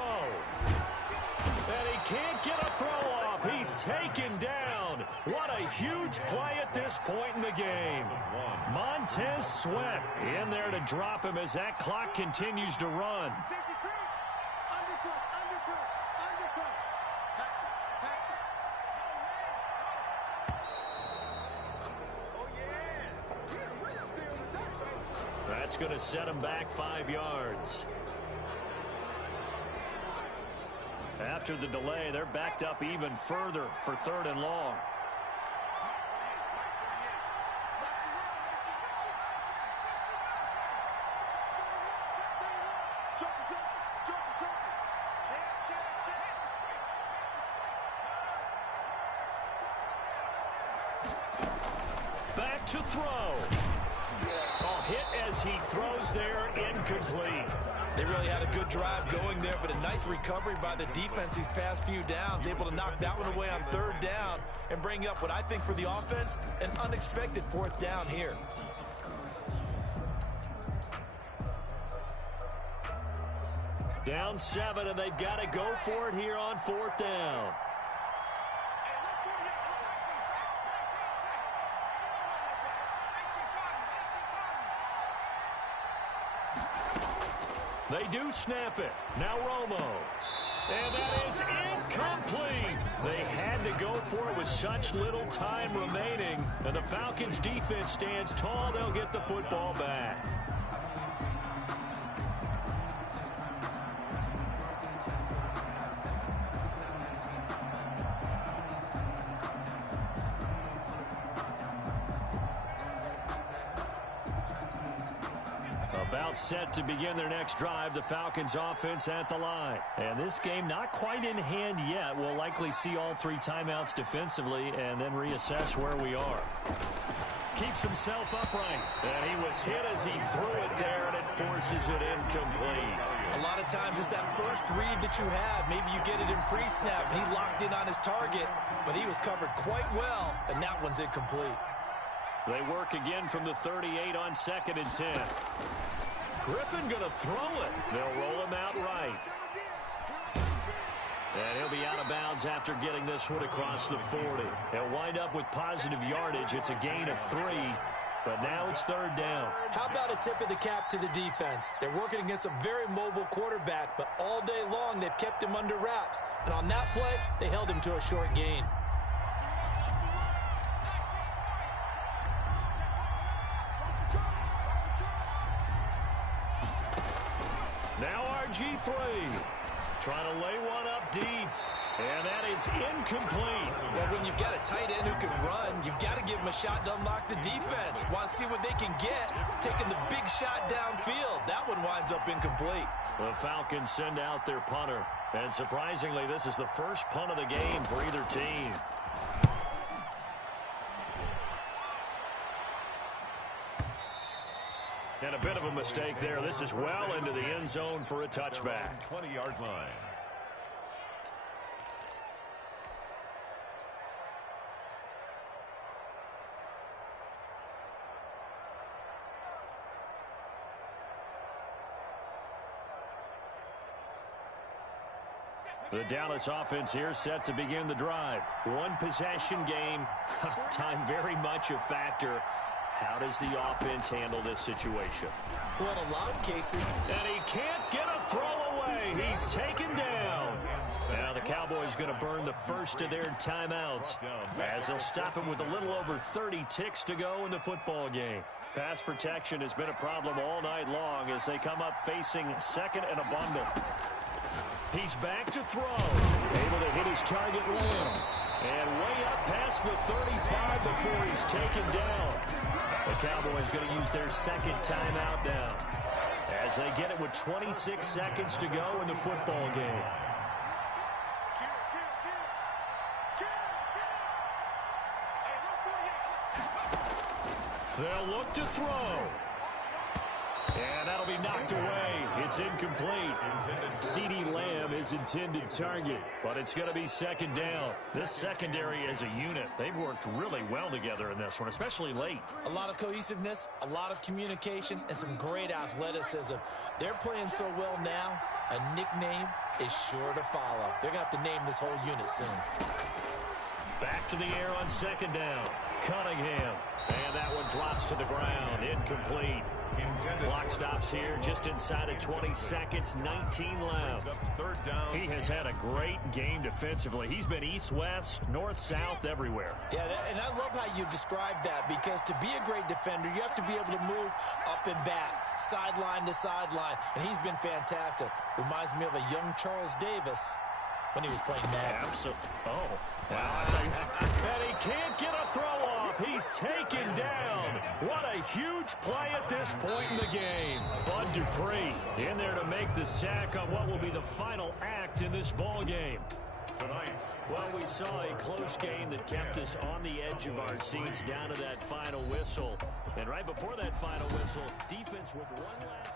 And he can't get a throw off. He's taken down. What a huge play at this point in the game. Montez Sweat in there to drop him as that clock continues to run. That's going to set him back 5 yards. After the delay, they're backed up even further for 3rd and long. Back to throw. Hit as he throws there, incomplete. They really had a good drive going there, but a nice recovery by the defense these past few downs, able to knock that one away on 3rd down and bring up what I think for the offense, an unexpected 4th down here. Down 7, and they've got to go for it here on 4th down. They do snap it. Now Romo. And that is incomplete. They had to go for it with such little time remaining. And the Falcons defense stands tall. They'll get the football back. About set to begin their next drive, the Falcons offense at the line. And this game not quite in hand yet. We'll likely see all 3 timeouts defensively and then reassess where we are. Keeps himself upright. And he was hit as he threw it there, and it forces it incomplete. A lot of times it's that first read that you have. Maybe you get it in pre-snap, and he locked in on his target, but he was covered quite well, and that one's incomplete. They work again from the 38 on 2nd and 10. Griffin going to throw it. They'll roll him out right. And he'll be out of bounds after getting this one across the 40. He'll wind up with positive yardage. It's a gain of 3, but now it's 3rd down. How about a tip of the cap to the defense? They're working against a very mobile quarterback, but all day long they've kept him under wraps. And on that play, they held him to a short gain. RG3 trying to lay one up deep, and that is incomplete. Well, when you've got a tight end who can run, you've got to give him a shot to unlock the defense. Want to see what they can get, taking the big shot downfield. That one winds up incomplete. The Falcons send out their punter, and surprisingly, this is the first punt of the game for either team. And a bit of a mistake there. This is well into the end zone for a touchback. 20-yard line. The Dallas offense here set to begin the drive. One possession game. Time very much a factor. How does the offense handle this situation? Well, in a lot of cases. And he can't get a throw away. He's taken down. Now the Cowboys Cowboys going to burn the first of their timeouts as they'll stop it with a little over 30 ticks to go in the football game. Pass protection has been a problem all night long as they come up facing second and a bundle. He's back to throw. Able to hit his target Lamb. And way up past the 35 before he's taken down. The Cowboys going to use their second timeout now as they get it with 26 seconds to go in the football game. They'll look to throw. And that'll be knocked away. It's incomplete. CeeDee Lamb is intended target, but it's going to be second down. This secondary as a unit, they've worked really well together in this one, especially late. A lot of cohesiveness, a lot of communication, and some great athleticism. They're playing so well now, a nickname is sure to follow. They're going to have to name this whole unit soon. Back to the air on second down. Cunningham. And that one drops to the ground. Incomplete. Clock stops here just inside of 20 seconds. 19 left. He has had a great game defensively. He's been east-west, north-south, everywhere. Yeah, and I love how you described that, because to be a great defender, you have to be able to move up and back, sideline to sideline, and he's been fantastic. Reminds me of a young Charles Davis when he was playing Madden. Absolutely. Oh, wow. And he can't get a throw off. He's taken down. What a huge play at this point in the game. Bud Dupree in there to make the sack on what will be the final act in this ball game. Well, we saw a close game that kept us on the edge of our seats down to that final whistle. And right before that final whistle, defense with one last...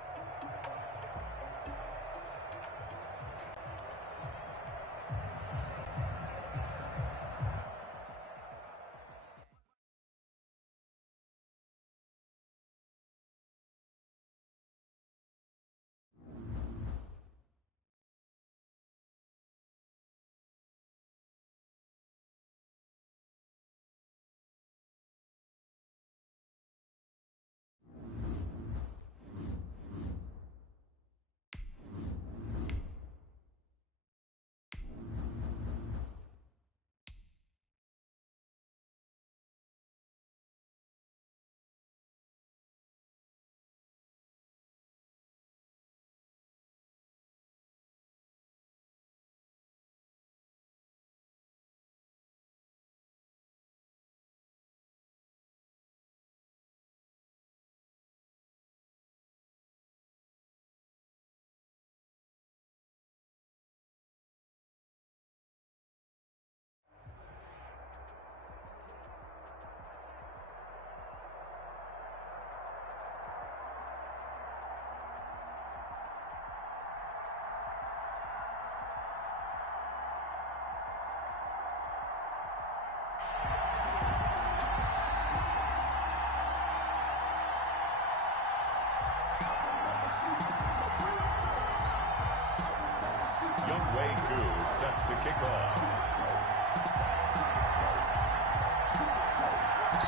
Younghoe Koo set to kick off.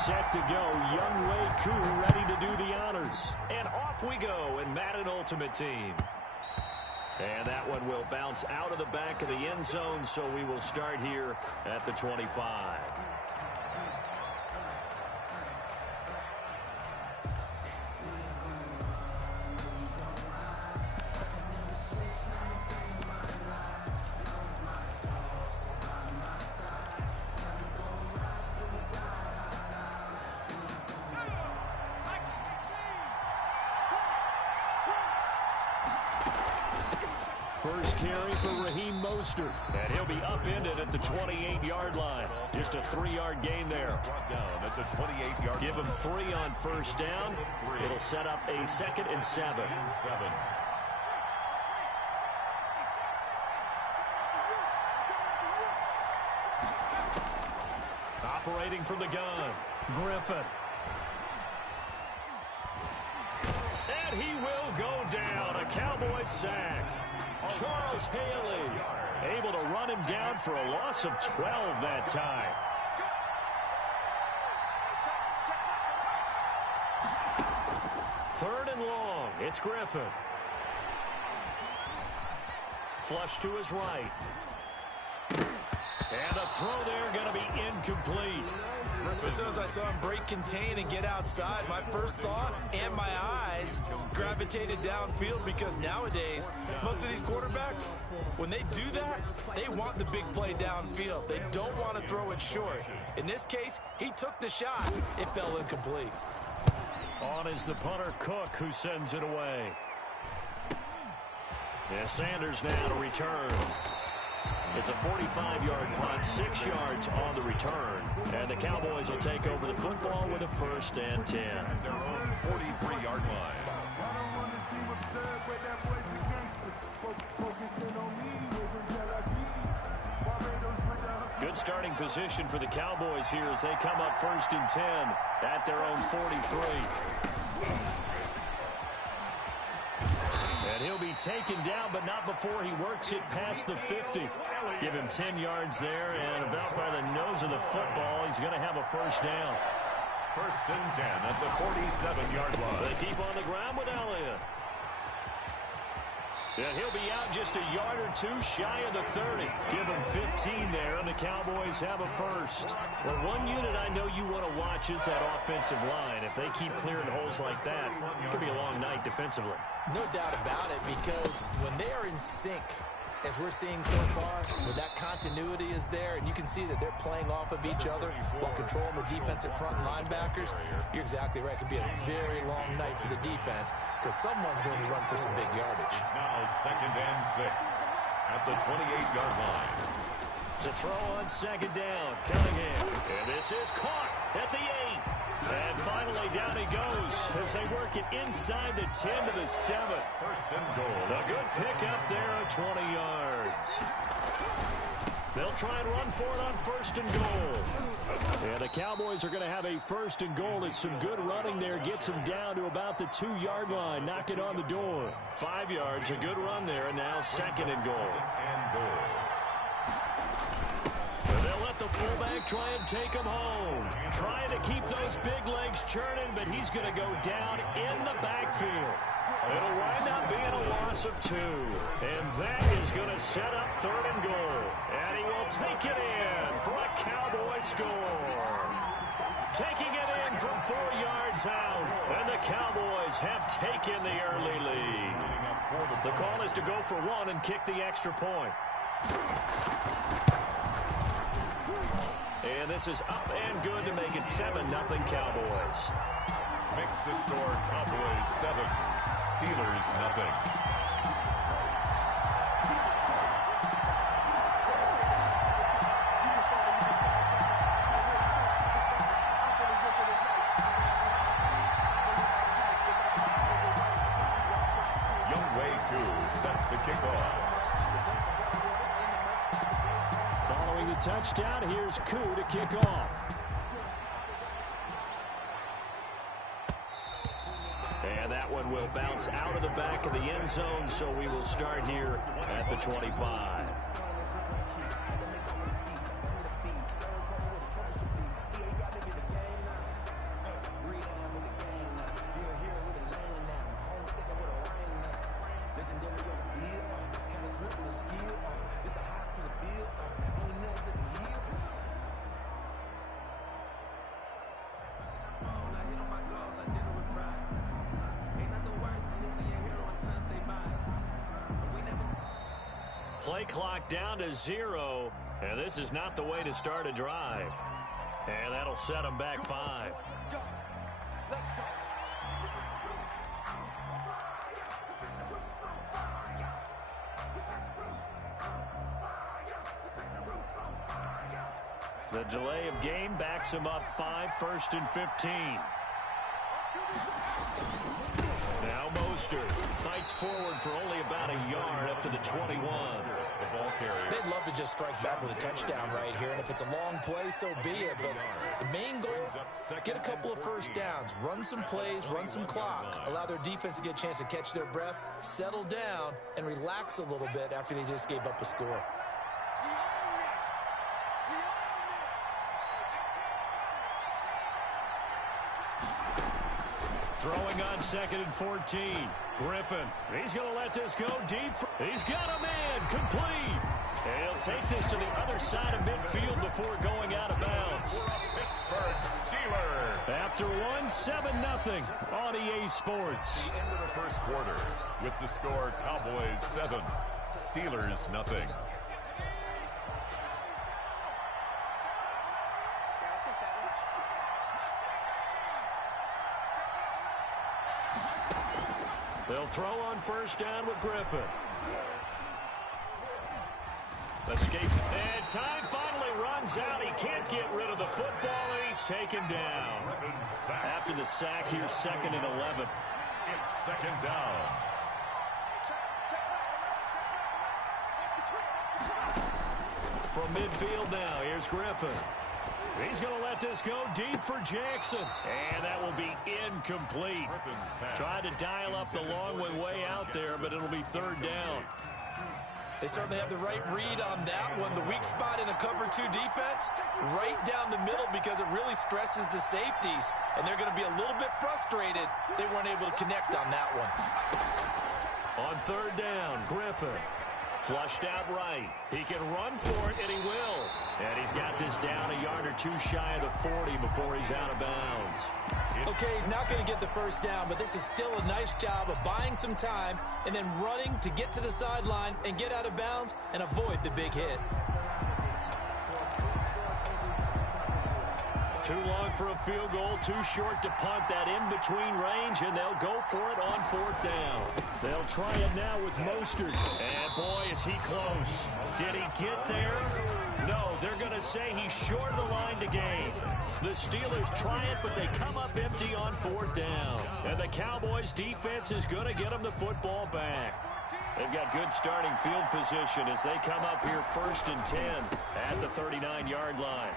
Set to go, Younghoe Koo ready to do the honors. And off we go in Madden Ultimate Team. And that one will bounce out of the back of the end zone, so we will start here at the 25. First carry for Raheem Mostert, and he'll be upended at the 28-yard line. Just a 3-yard gain there. Brought down at the 28-yard line. Give him 3 on first down. It'll set up a 2nd and 7. Operating from the gun, Griffin. And he will go down. A Cowboys sack. Charles Haley able to run him down for a loss of 12 that time. Third and long. It's Griffin. Flush to his right. And the throw there going to be incomplete. As soon as I saw him break contain and get outside, my first thought and my eyes gravitated downfield, because nowadays, most of these quarterbacks, when they do that, they want the big play downfield. They don't want to throw it short. In this case, he took the shot. It fell incomplete. On is the punter, Cook, who sends it away. Yeah, Sanders now to return. It's a 45-yard punt, 6 yards on the return. And the Cowboys will take over the football with a 1st and 10. At their own 43-yard line. Good starting position for the Cowboys here as they come up 1st and 10 at their own 43. And he'll be taken down, but not before he works it past the 50. Give him 10 yards there, and about by the nose of the football, he's going to have a 1st down. 1st and 10 at the 47-yard line. They keep on the ground with Elliott. And he'll be out just a yard or two shy of the 30. Give him 15 there, and the Cowboys have a 1st. Well, one unit I know you want to watch is that offensive line. If they keep clearing holes like that, it could be a long night defensively. No doubt about it, because when they are in sync, as we're seeing so far, when that continuity is there, and you can see that they're playing off of each other while controlling the defensive front linebackers, you're exactly right. It could be a very long night for the defense, because someone's going to run for some big yardage. It's now 2nd and 6 at the 28-yard line. To throw on 2nd down, Cunningham. And this is caught at the 8. And finally, down he goes as they work it inside the 10 to the 7. 1st and goal. A good pickup there at 20 yards. They'll try and run for it on 1st and goal. And the Cowboys are going to have a 1st and goal. It's some good running there. Gets them down to about the 2-yard line. Knock it on the door. 5 yards, a good run there, and now 2nd and goal. And goal. They'll let the fullback try and take him home. Trying to keep those big legs churning, but he's going to go down in the backfield. It'll wind up being a loss of 2. And that is going to set up 3rd and goal. And he will take it in for a Cowboy score. Taking it in from 4 yards out. And the Cowboys have taken the early lead. The call is to go for 1 and kick the extra point. And this is up and good to make it 7-0 Cowboys. Makes the score Cowboys 7, Steelers nothing. Younghoe Koo set to kick off. Following the touchdown, here's Koo to kick off. And that one will bounce out of the back of the end zone, so we will start here at the 25. Play clock down to 0, and this is not the way to start a drive. And that'll set them back 5. The delay of game backs him up 5, 1st and 15. Now Mostert fights forward for only about a yard up to the 21. The ball carrier. They'd love to just strike back with a touchdown right here, and if it's a long play, so be it. But the main goal, get a couple of 1st downs, run some plays, run some clock, allow their defense to get a chance to catch their breath, settle down, and relax a little bit after they just gave up a score. Throwing on 2nd and 14. Griffin, he's going to let this go deep. He's got a man complete. He'll take this to the other side of midfield before going out of bounds. Pittsburgh Steelers. After one, 7-0 on EA Sports. The end of the first quarter with the score Cowboys 7, Steelers nothing. They'll throw on first down with Griffin. Escape. And time finally runs out. He can't get rid of the football, and he's taken down. After the sack, here's 2nd and 11. It's 2nd down. From midfield now, here's Griffin. He's going to let this go deep for Jackson. And that will be incomplete. Tried to dial up the long way out there, but it'll be 3rd down. They certainly have the right read on that one. The weak spot in a cover 2 defense, right down the middle because it really stresses the safeties. And they're going to be a little bit frustrated they weren't able to connect on that one. On 3rd down, Griffin. Flushed out right. He can run for it, and he will. And he's got this down a yard or 2 shy of the 40 before he's out of bounds. Okay, he's not going to get the first down, but this is still a nice job of buying some time and then running to get to the sideline and get out of bounds and avoid the big hit. Too long for a field goal, too short to punt that in between range, and they'll go for it on 4th down. They'll try it now with Mostert. And boy, is he close. Did he get there? No, they're going to say he's short of the line to gain. The Steelers try it, but they come up empty on 4th down. And the Cowboys defense is going to get them the football back. They've got good starting field position as they come up here 1st and 10 at the 39-yard line.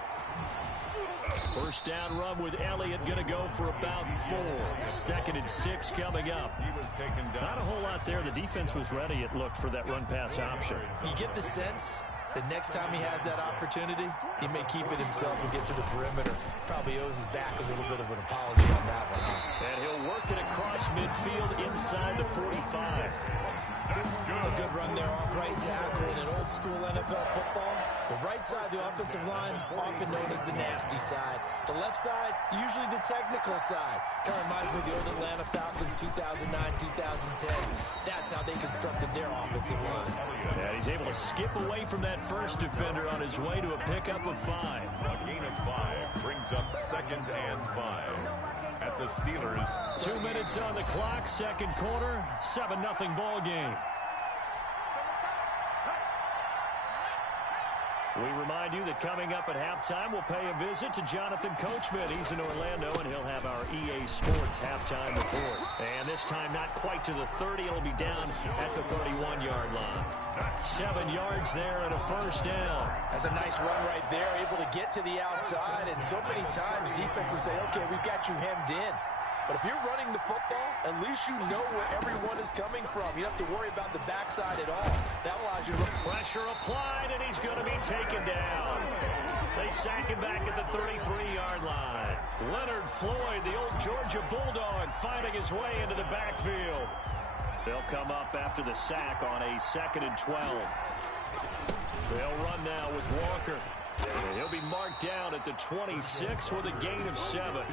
First down run with Elliott, going to go for about 4. 2nd and 6 coming up. He was taken down. Not a whole lot there. The defense was ready, it looked, for that run-pass option. You get the sense that next time he has that opportunity, he may keep it himself and get to the perimeter. Probably owes his back a little bit of an apology on that one. And he'll work it across midfield inside the 45. That's good. A good run there off right tackle in an old-school NFL football. The right side of the offensive line, often known as the nasty side. The left side, usually the technical side. Kind of reminds me of the old Atlanta Falcons 2009, 2010. That's how they constructed their offensive line. Yeah, he's able to skip away from that first defender on his way to a pickup of 5. A gain of 5 brings up 2nd and 5 at the Steelers. 2 minutes on the clock, 2nd quarter, 7-0 ball game. We remind you that coming up at halftime, we'll pay a visit to Jonathan Coachman. He's in Orlando, and he'll have our EA Sports halftime report. And this time, not quite to the 30. It'll be down at the 31-yard line. 7 yards there and a first down. That's a nice run right there, able to get to the outside. And so many times, defenses say, okay, we've got you hemmed in. But if you're running the football, at least you know where everyone is coming from. You don't have to worry about the backside at all. That allows you to look. Pressure applied, and he's going to be taken down. They sack him back at the 33-yard line. Leonard Floyd, the old Georgia Bulldog, finding his way into the backfield. They'll come up after the sack on a 2nd and 12. They'll run now with Walker. He'll be marked down at the 26 with a gain of 7.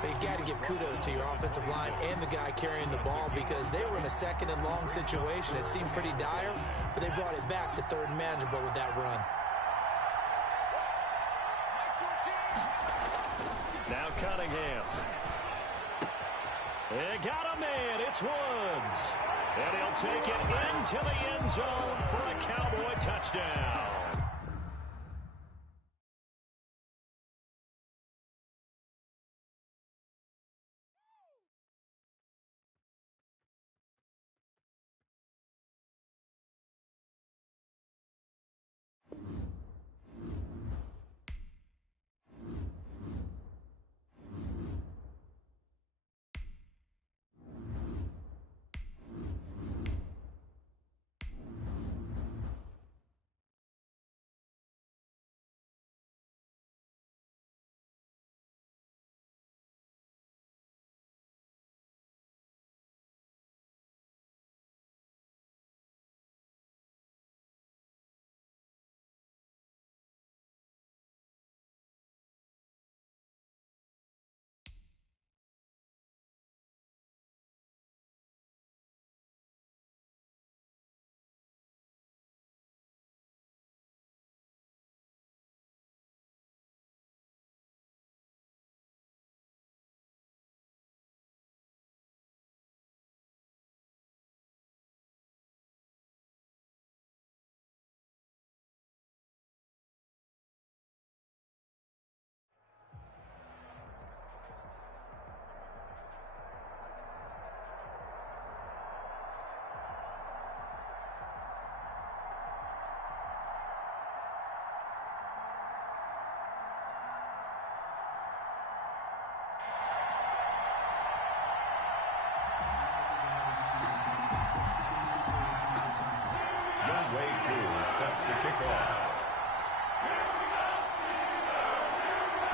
But you got to give kudos to your offensive line and the guy carrying the ball because they were in a 2nd and long situation. It seemed pretty dire, but they brought it back to 3rd and manageable with that run. Now Cunningham. They got a man. It's Woods. And he'll take it into the end zone for a Cowboy touchdown. set to kick off.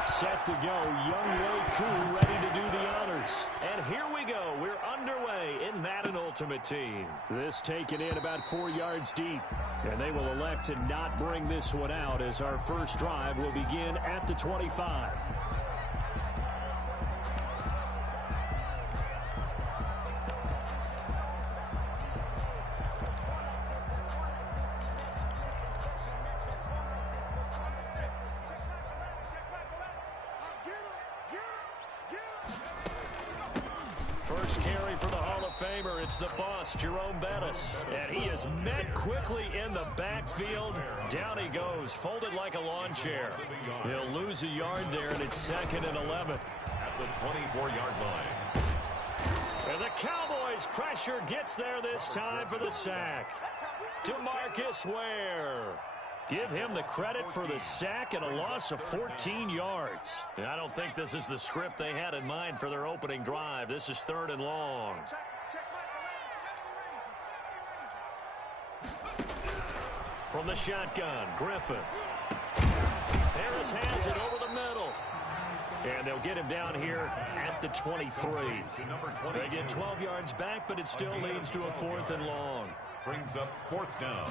Set to go, Younghoe Koo ready to do the honors. And here we go. We're underway in Madden Ultimate Team. This taken in about 4 yards deep. And they will elect to not bring this one out as our first drive will begin at the 25. First carry for the Hall of Famer. It's the boss, Jerome Bettis. And he is met quickly in the backfield. Down he goes, folded like a lawn chair. He'll lose a yard there, and it's 2nd and 11. At the 24-yard line. And the Cowboys' pressure gets there this time for the sack. DeMarcus Ware. Give him the credit for the sack and a loss of 14 yards. And I don't think this is the script they had in mind for their opening drive. This is 3rd and long. From the shotgun, Griffin. Harris has it over the middle. And they'll get him down here at the 23. They get 12 yards back, but it still leads to a 4th and long. Brings up 4th down.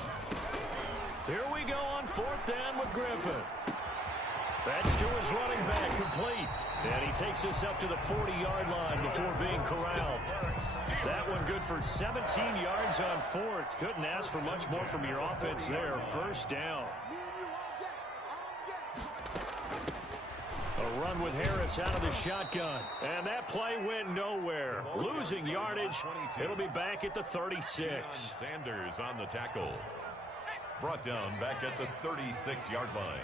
Here we go on 4th down with Griffin. That's to his running back, complete. And he takes us up to the 40-yard line before being corralled. That one good for 17 yards on 4th. Couldn't ask for much more from your offense there. 1st down. A run with Harris out of the shotgun. And that play went nowhere. Losing yardage. It'll be back at the 36. Sanders on the tackle. Brought down back at the 36-yard line.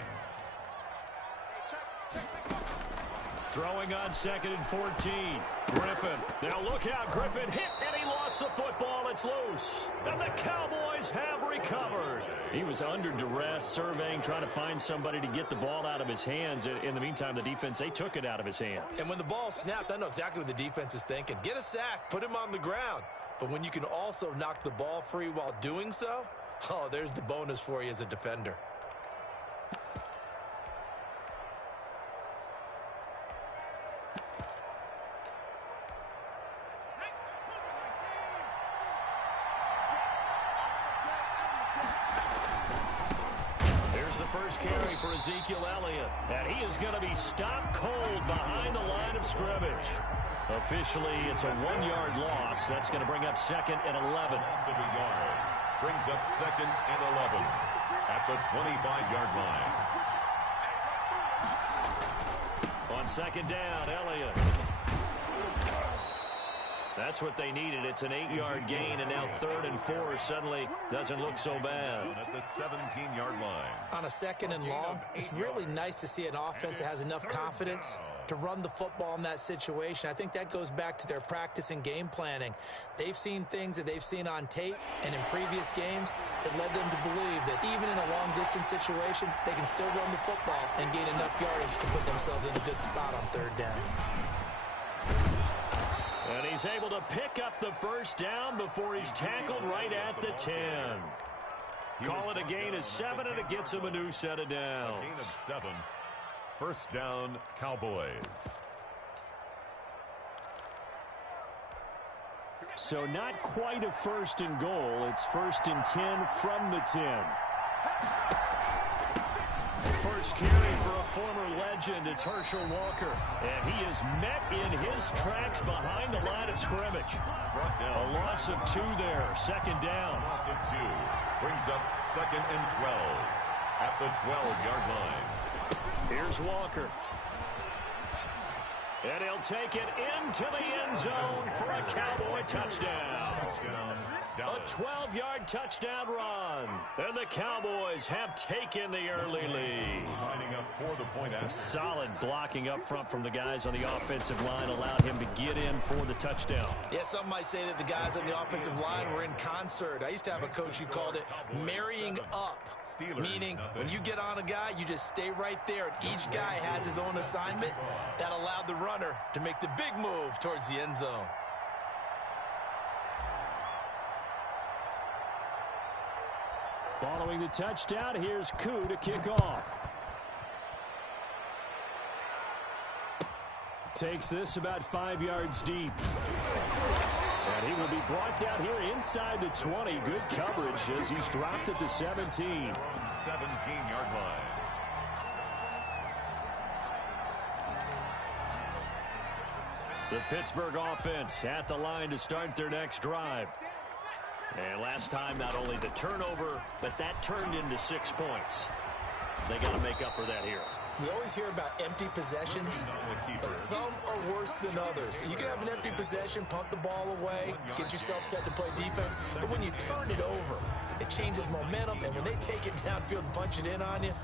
Throwing on 2nd and 14. Griffin. Now look out. Griffin hit, and he lost the football. It's loose. And the Cowboys have recovered. He was under duress, surveying, trying to find somebody to get the ball out of his hands. In the meantime, the defense, they took it out of his hands. And when the ball snapped, I know exactly what the defense is thinking. Get a sack. Put him on the ground. But when you can also knock the ball free while doing so, oh, there's the bonus for you as a defender. There's the first carry for Ezekiel Elliott. And he is going to be stopped cold behind the line of scrimmage. Officially, it's a 1-yard loss. That's going to bring up 2nd and 11. Loss of a yard. Brings up 2nd and 11 at the 25-yard line. On 2nd down, Elliott. That's what they needed. It's an 8-yard gain, and now 3rd and 4 suddenly doesn't look so bad. At the 17-yard line. On a 2nd and long, it's really nice to see an offense that has enough confidence to run the football in that situation. I think that goes back to their practice and game planning. They've seen things that they've seen on tape and in previous games that led them to believe that even in a long-distance situation, they can still run the football and gain enough yardage to put themselves in a good spot on 3rd down. And he's able to pick up the 1st down before he's tackled right at the 10. Call it a gain of 7, and it gets him a new set of downs. A gain of 7. 1st down, Cowboys. So not quite a 1st and goal. It's 1st and 10 from the 10. First carry for a former legend. It's Herschel Walker. And he is met in his tracks behind the line of scrimmage. A loss of 2 there. 2nd down. Loss of 2. Brings up 2nd and 12 at the 12-yard line. Here's Walker. And he'll take it into the end zone for a Cowboy touchdown. A 12-yard touchdown run. And the Cowboys have taken the early lead. Lining up for the point after. Solid blocking up front from the guys on the offensive line allowed him to get in for the touchdown. Yeah, some might say that the guys on the offensive line were in concert. I used to have a coach who called it marrying up. Meaning, when you get on a guy, you just stay right there, and each guy has his own assignment. That allowed the runner to make the big move towards the end zone. Following the touchdown, here's Koo to kick off. Takes this about 5 yards deep. And he will be brought down here inside the 20. Good coverage as he's dropped at the 17. 17-yard line. The Pittsburgh offense at the line to start their next drive. And last time, not only the turnover, but that turned into 6 points. They got to make up for that here. We always hear about empty possessions, but some are worse than others. You can have an empty possession, punt the ball away, get yourself set to play defense, but when you turn it over, it changes momentum, and when they take it downfield and punch it in on you,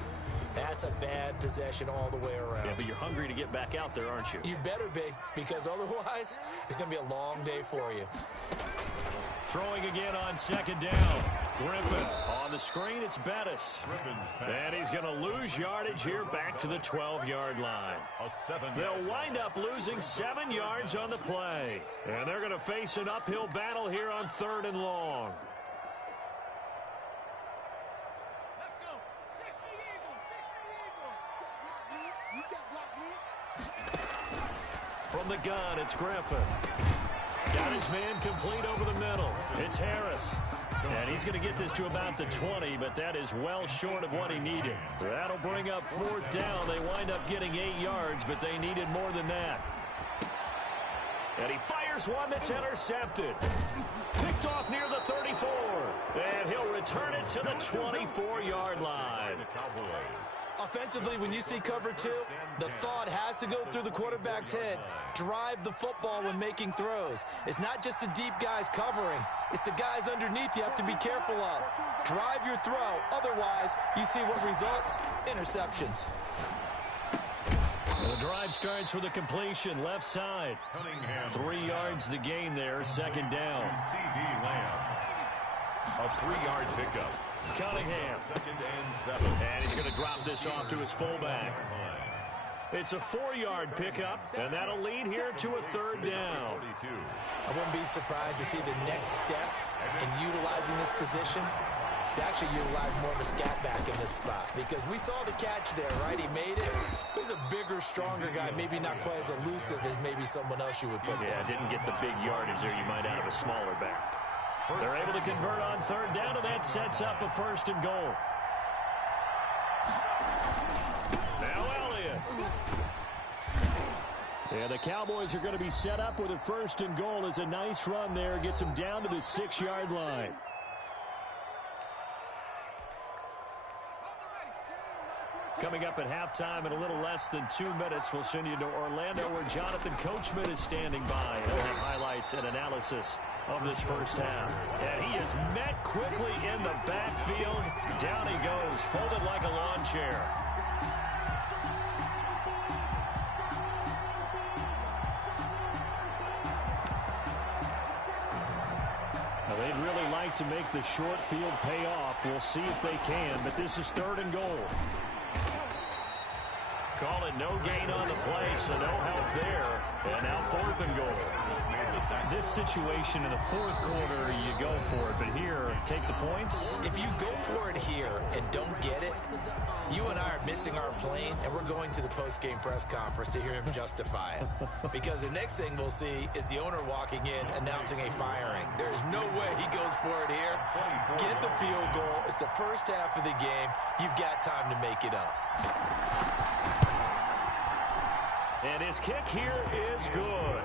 that's a bad possession all the way around. Yeah, but you're hungry to get back out there, aren't you? You better be, because otherwise, it's going to be a long day for you. Throwing again on second down. Griffin on the screen, it's Bettis. And he's going to lose yardage here back to the 12-yard line. They'll wind up losing 7 yards on the play. And they're going to face an uphill battle here on 3rd and long. From the gun, it's Griffin. Got his man complete over the middle. It's Harris. And he's going to get this to about the 20, but that is well short of what he needed. That'll bring up 4th down. They wind up getting 8 yards, but they needed more than that. And he fires one that's intercepted. Picked off near the 34. And he'll return it to the 24-yard line. Offensively, when you see cover 2, the thought has to go through the quarterback's head. Drive the football when making throws. It's not just the deep guys covering. It's the guys underneath you have to be careful of. Drive your throw. Otherwise, you see what results? Interceptions. The drive starts with a completion, left side. 3 yards the gain there, 2nd down. CeeDee Lamb. A 3-yard pickup. Cunningham. 2nd and 7. And he's going to drop this off to his fullback. It's a 4-yard pickup, and that'll lead here to a 3rd down. I wouldn't be surprised to see the next step in utilizing this position. It's to actually utilize more of a scat back in this spot, because we saw the catch there, right? He made it. He's a bigger, stronger guy, maybe not quite as elusive as maybe someone else you would put there. Yeah, didn't get the big yardage there you might out of a smaller back. They're able to convert on 3rd down, and that sets up a 1st and goal. Now Elliott. And the Cowboys are going to be set up with a 1st and goal. As a nice run there, gets them down to the 6-yard line. Coming up at halftime in a little less than 2 minutes, we'll send you to Orlando where Jonathan Coachman is standing by. And we'll have highlights and analysis of this first half. And he is met quickly in the backfield. Down he goes, folded like a lawn chair. Now, they'd really like to make the short field pay off. We'll see if they can, but this is 3rd and goal. Call it no gain on the play, so no help there. And now 4th and goal. This situation in the 4th quarter, you go for it. But here, take the points. If you go for it here and don't get it, you and I are missing our plane, and we're going to the post-game press conference to hear him justify it. Because the next thing we'll see is the owner walking in announcing a firing. There is no way he goes for it here. Get the field goal. It's the first half of the game. You've got time to make it up. And his kick here is good.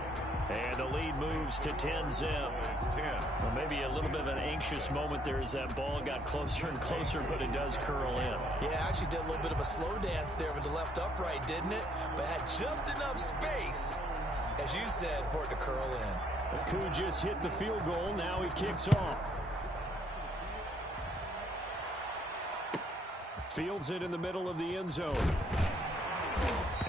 And the lead moves to 10-zip. Well, maybe a little bit of an anxious moment there as that ball got closer and closer, but it does curl in. Yeah, actually did a little bit of a slow dance there with the left upright, didn't it? But had just enough space, as you said, for it to curl in. Koo just hit the field goal. Now he kicks off. Fields it in the middle of the end zone.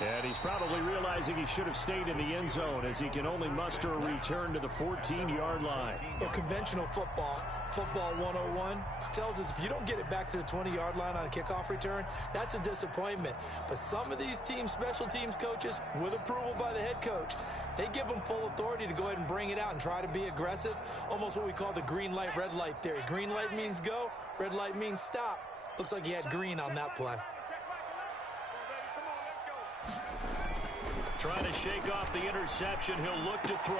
And he's probably realizing he should have stayed in the end zone as he can only muster a return to the 14-yard line. Well, conventional football, Football 101 tells us if you don't get it back to the 20-yard line on a kickoff return, that's a disappointment. But some of these special teams coaches, with approval by the head coach, they give them full authority to go ahead and bring it out and try to be aggressive, almost what we call the green light, red light theory. Green light means go, red light means stop. Looks like he had green on that play. Trying to shake off the interception. He'll look to throw.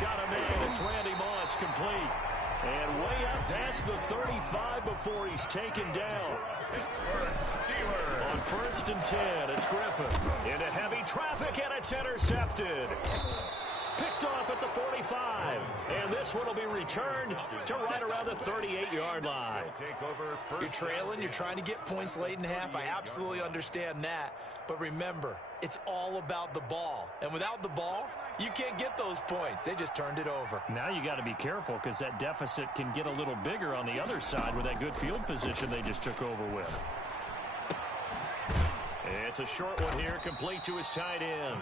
Got a man. It's Randy Moss, complete. And way up past the 35 before he's taken down. On 1st and 10, it's Griffin. Into heavy traffic, and it's intercepted. Picked off at the 45. And this one will be returned to right around the 38-yard line. You're trailing. You're trying to get points late in half. I absolutely understand that. But remember, it's all about the ball. And without the ball, you can't get those points. They just turned it over. Now you got to be careful because that deficit can get a little bigger on the other side with that good field position they just took over with. It's a short one here, complete to his tight end.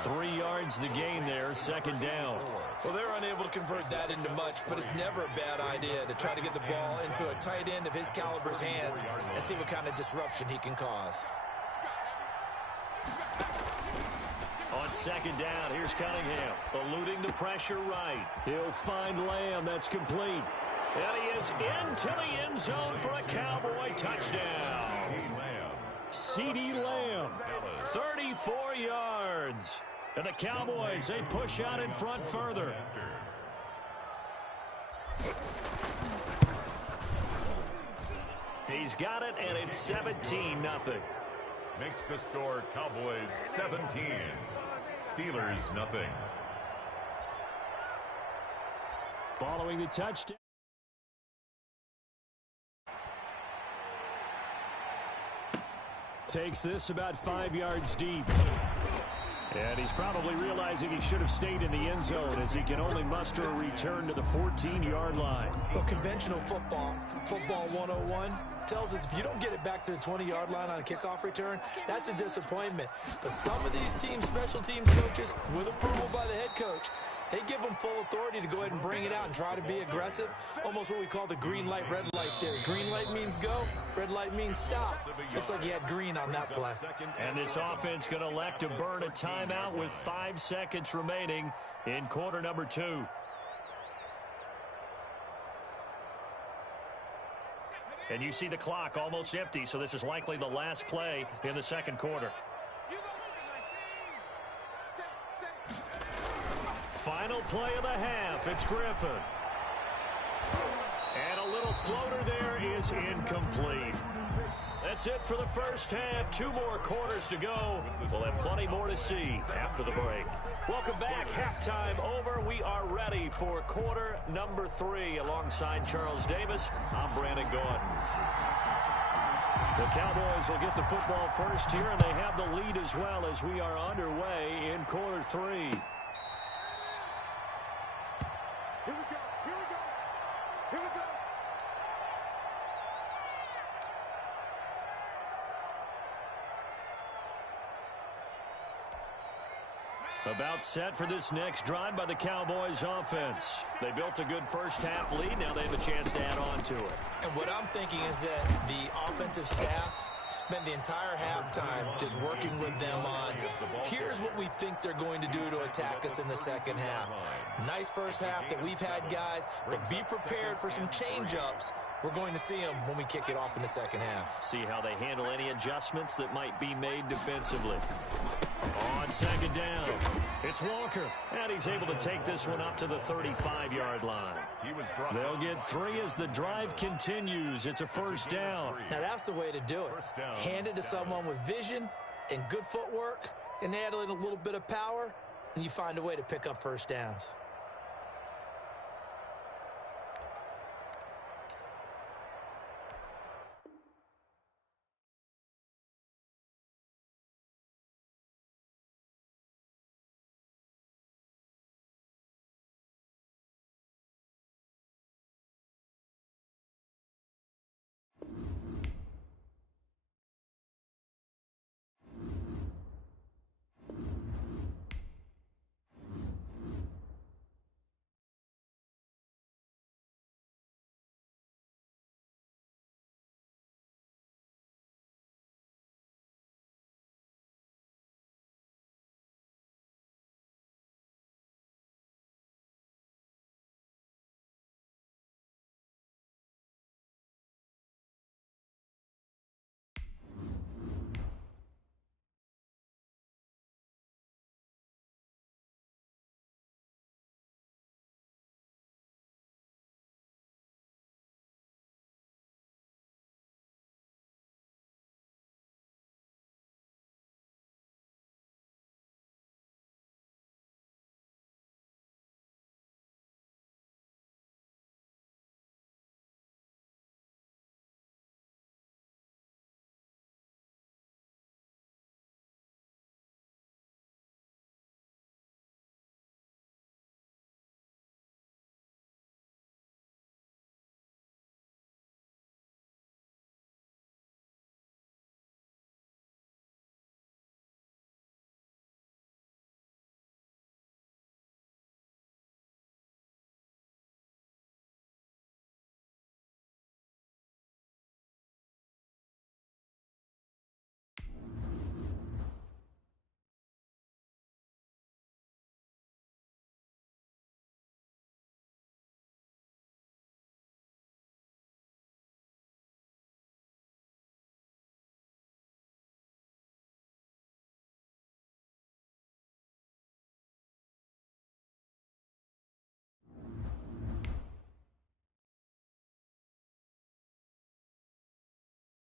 3 yards the gain there, 2nd down. Well, they're unable to convert that into much, but it's never a bad idea to try to get the ball into a tight end of his caliber's hands and see what kind of disruption he can cause. On 2nd down, here's Cunningham, eluding the pressure right. He'll find Lamb, that's complete. And he is into the end zone for a Cowboy touchdown. CeeDee Lamb, 34 yards. And the Cowboys, they push out in front further. He's got it, and it's 17-0. Makes the score Cowboys 17. Steelers nothing. Following the touchdown. Takes this about 5 yards deep. And he's probably realizing he should have stayed in the end zone as he can only muster a return to the 14-yard line. Well, conventional football 101, tells us if you don't get it back to the 20-yard line on a kickoff return, that's a disappointment. But some of these special teams coaches, with approval by the head coach, they give them full authority to go ahead and bring it out and try to be aggressive, almost what we call the green light, red light theory. Green light means go, red light means stop. Looks like he had green on that play. And this offense going to elect to burn a timeout with 5 seconds remaining in quarter number 2. And you see the clock almost empty, so this is likely the last play in the second quarter. Final play of the half, it's Griffin. And a little floater there is incomplete. That's it for the first half. 2 more quarters to go. We'll have plenty more to see after the break. Welcome back. Halftime over. We are ready for quarter number 3. Alongside Charles Davis, I'm Brandon Gaudin. The Cowboys will get the football first here, and they have the lead as well as we are underway in quarter 3. About set for this next drive by the Cowboys offense. They built a good first half lead. Now they have a chance to add on to it. And what I'm thinking is that the offensive staff spent the entire halftime just working with them on, here's what we think they're going to do to attack us in the second half. Nice first half that we've had, guys, but be prepared for some change-ups. We're going to see them when we kick it off in the second half. See how they handle any adjustments that might be made defensively. On 2nd down, it's Walker, and he's able to take this one up to the 35-yard line. They'll get 3 as the drive continues. It's a first down. Now that's the way to do it. Hand it to someone with vision and good footwork, and add in a little bit of power, and you find a way to pick up first downs.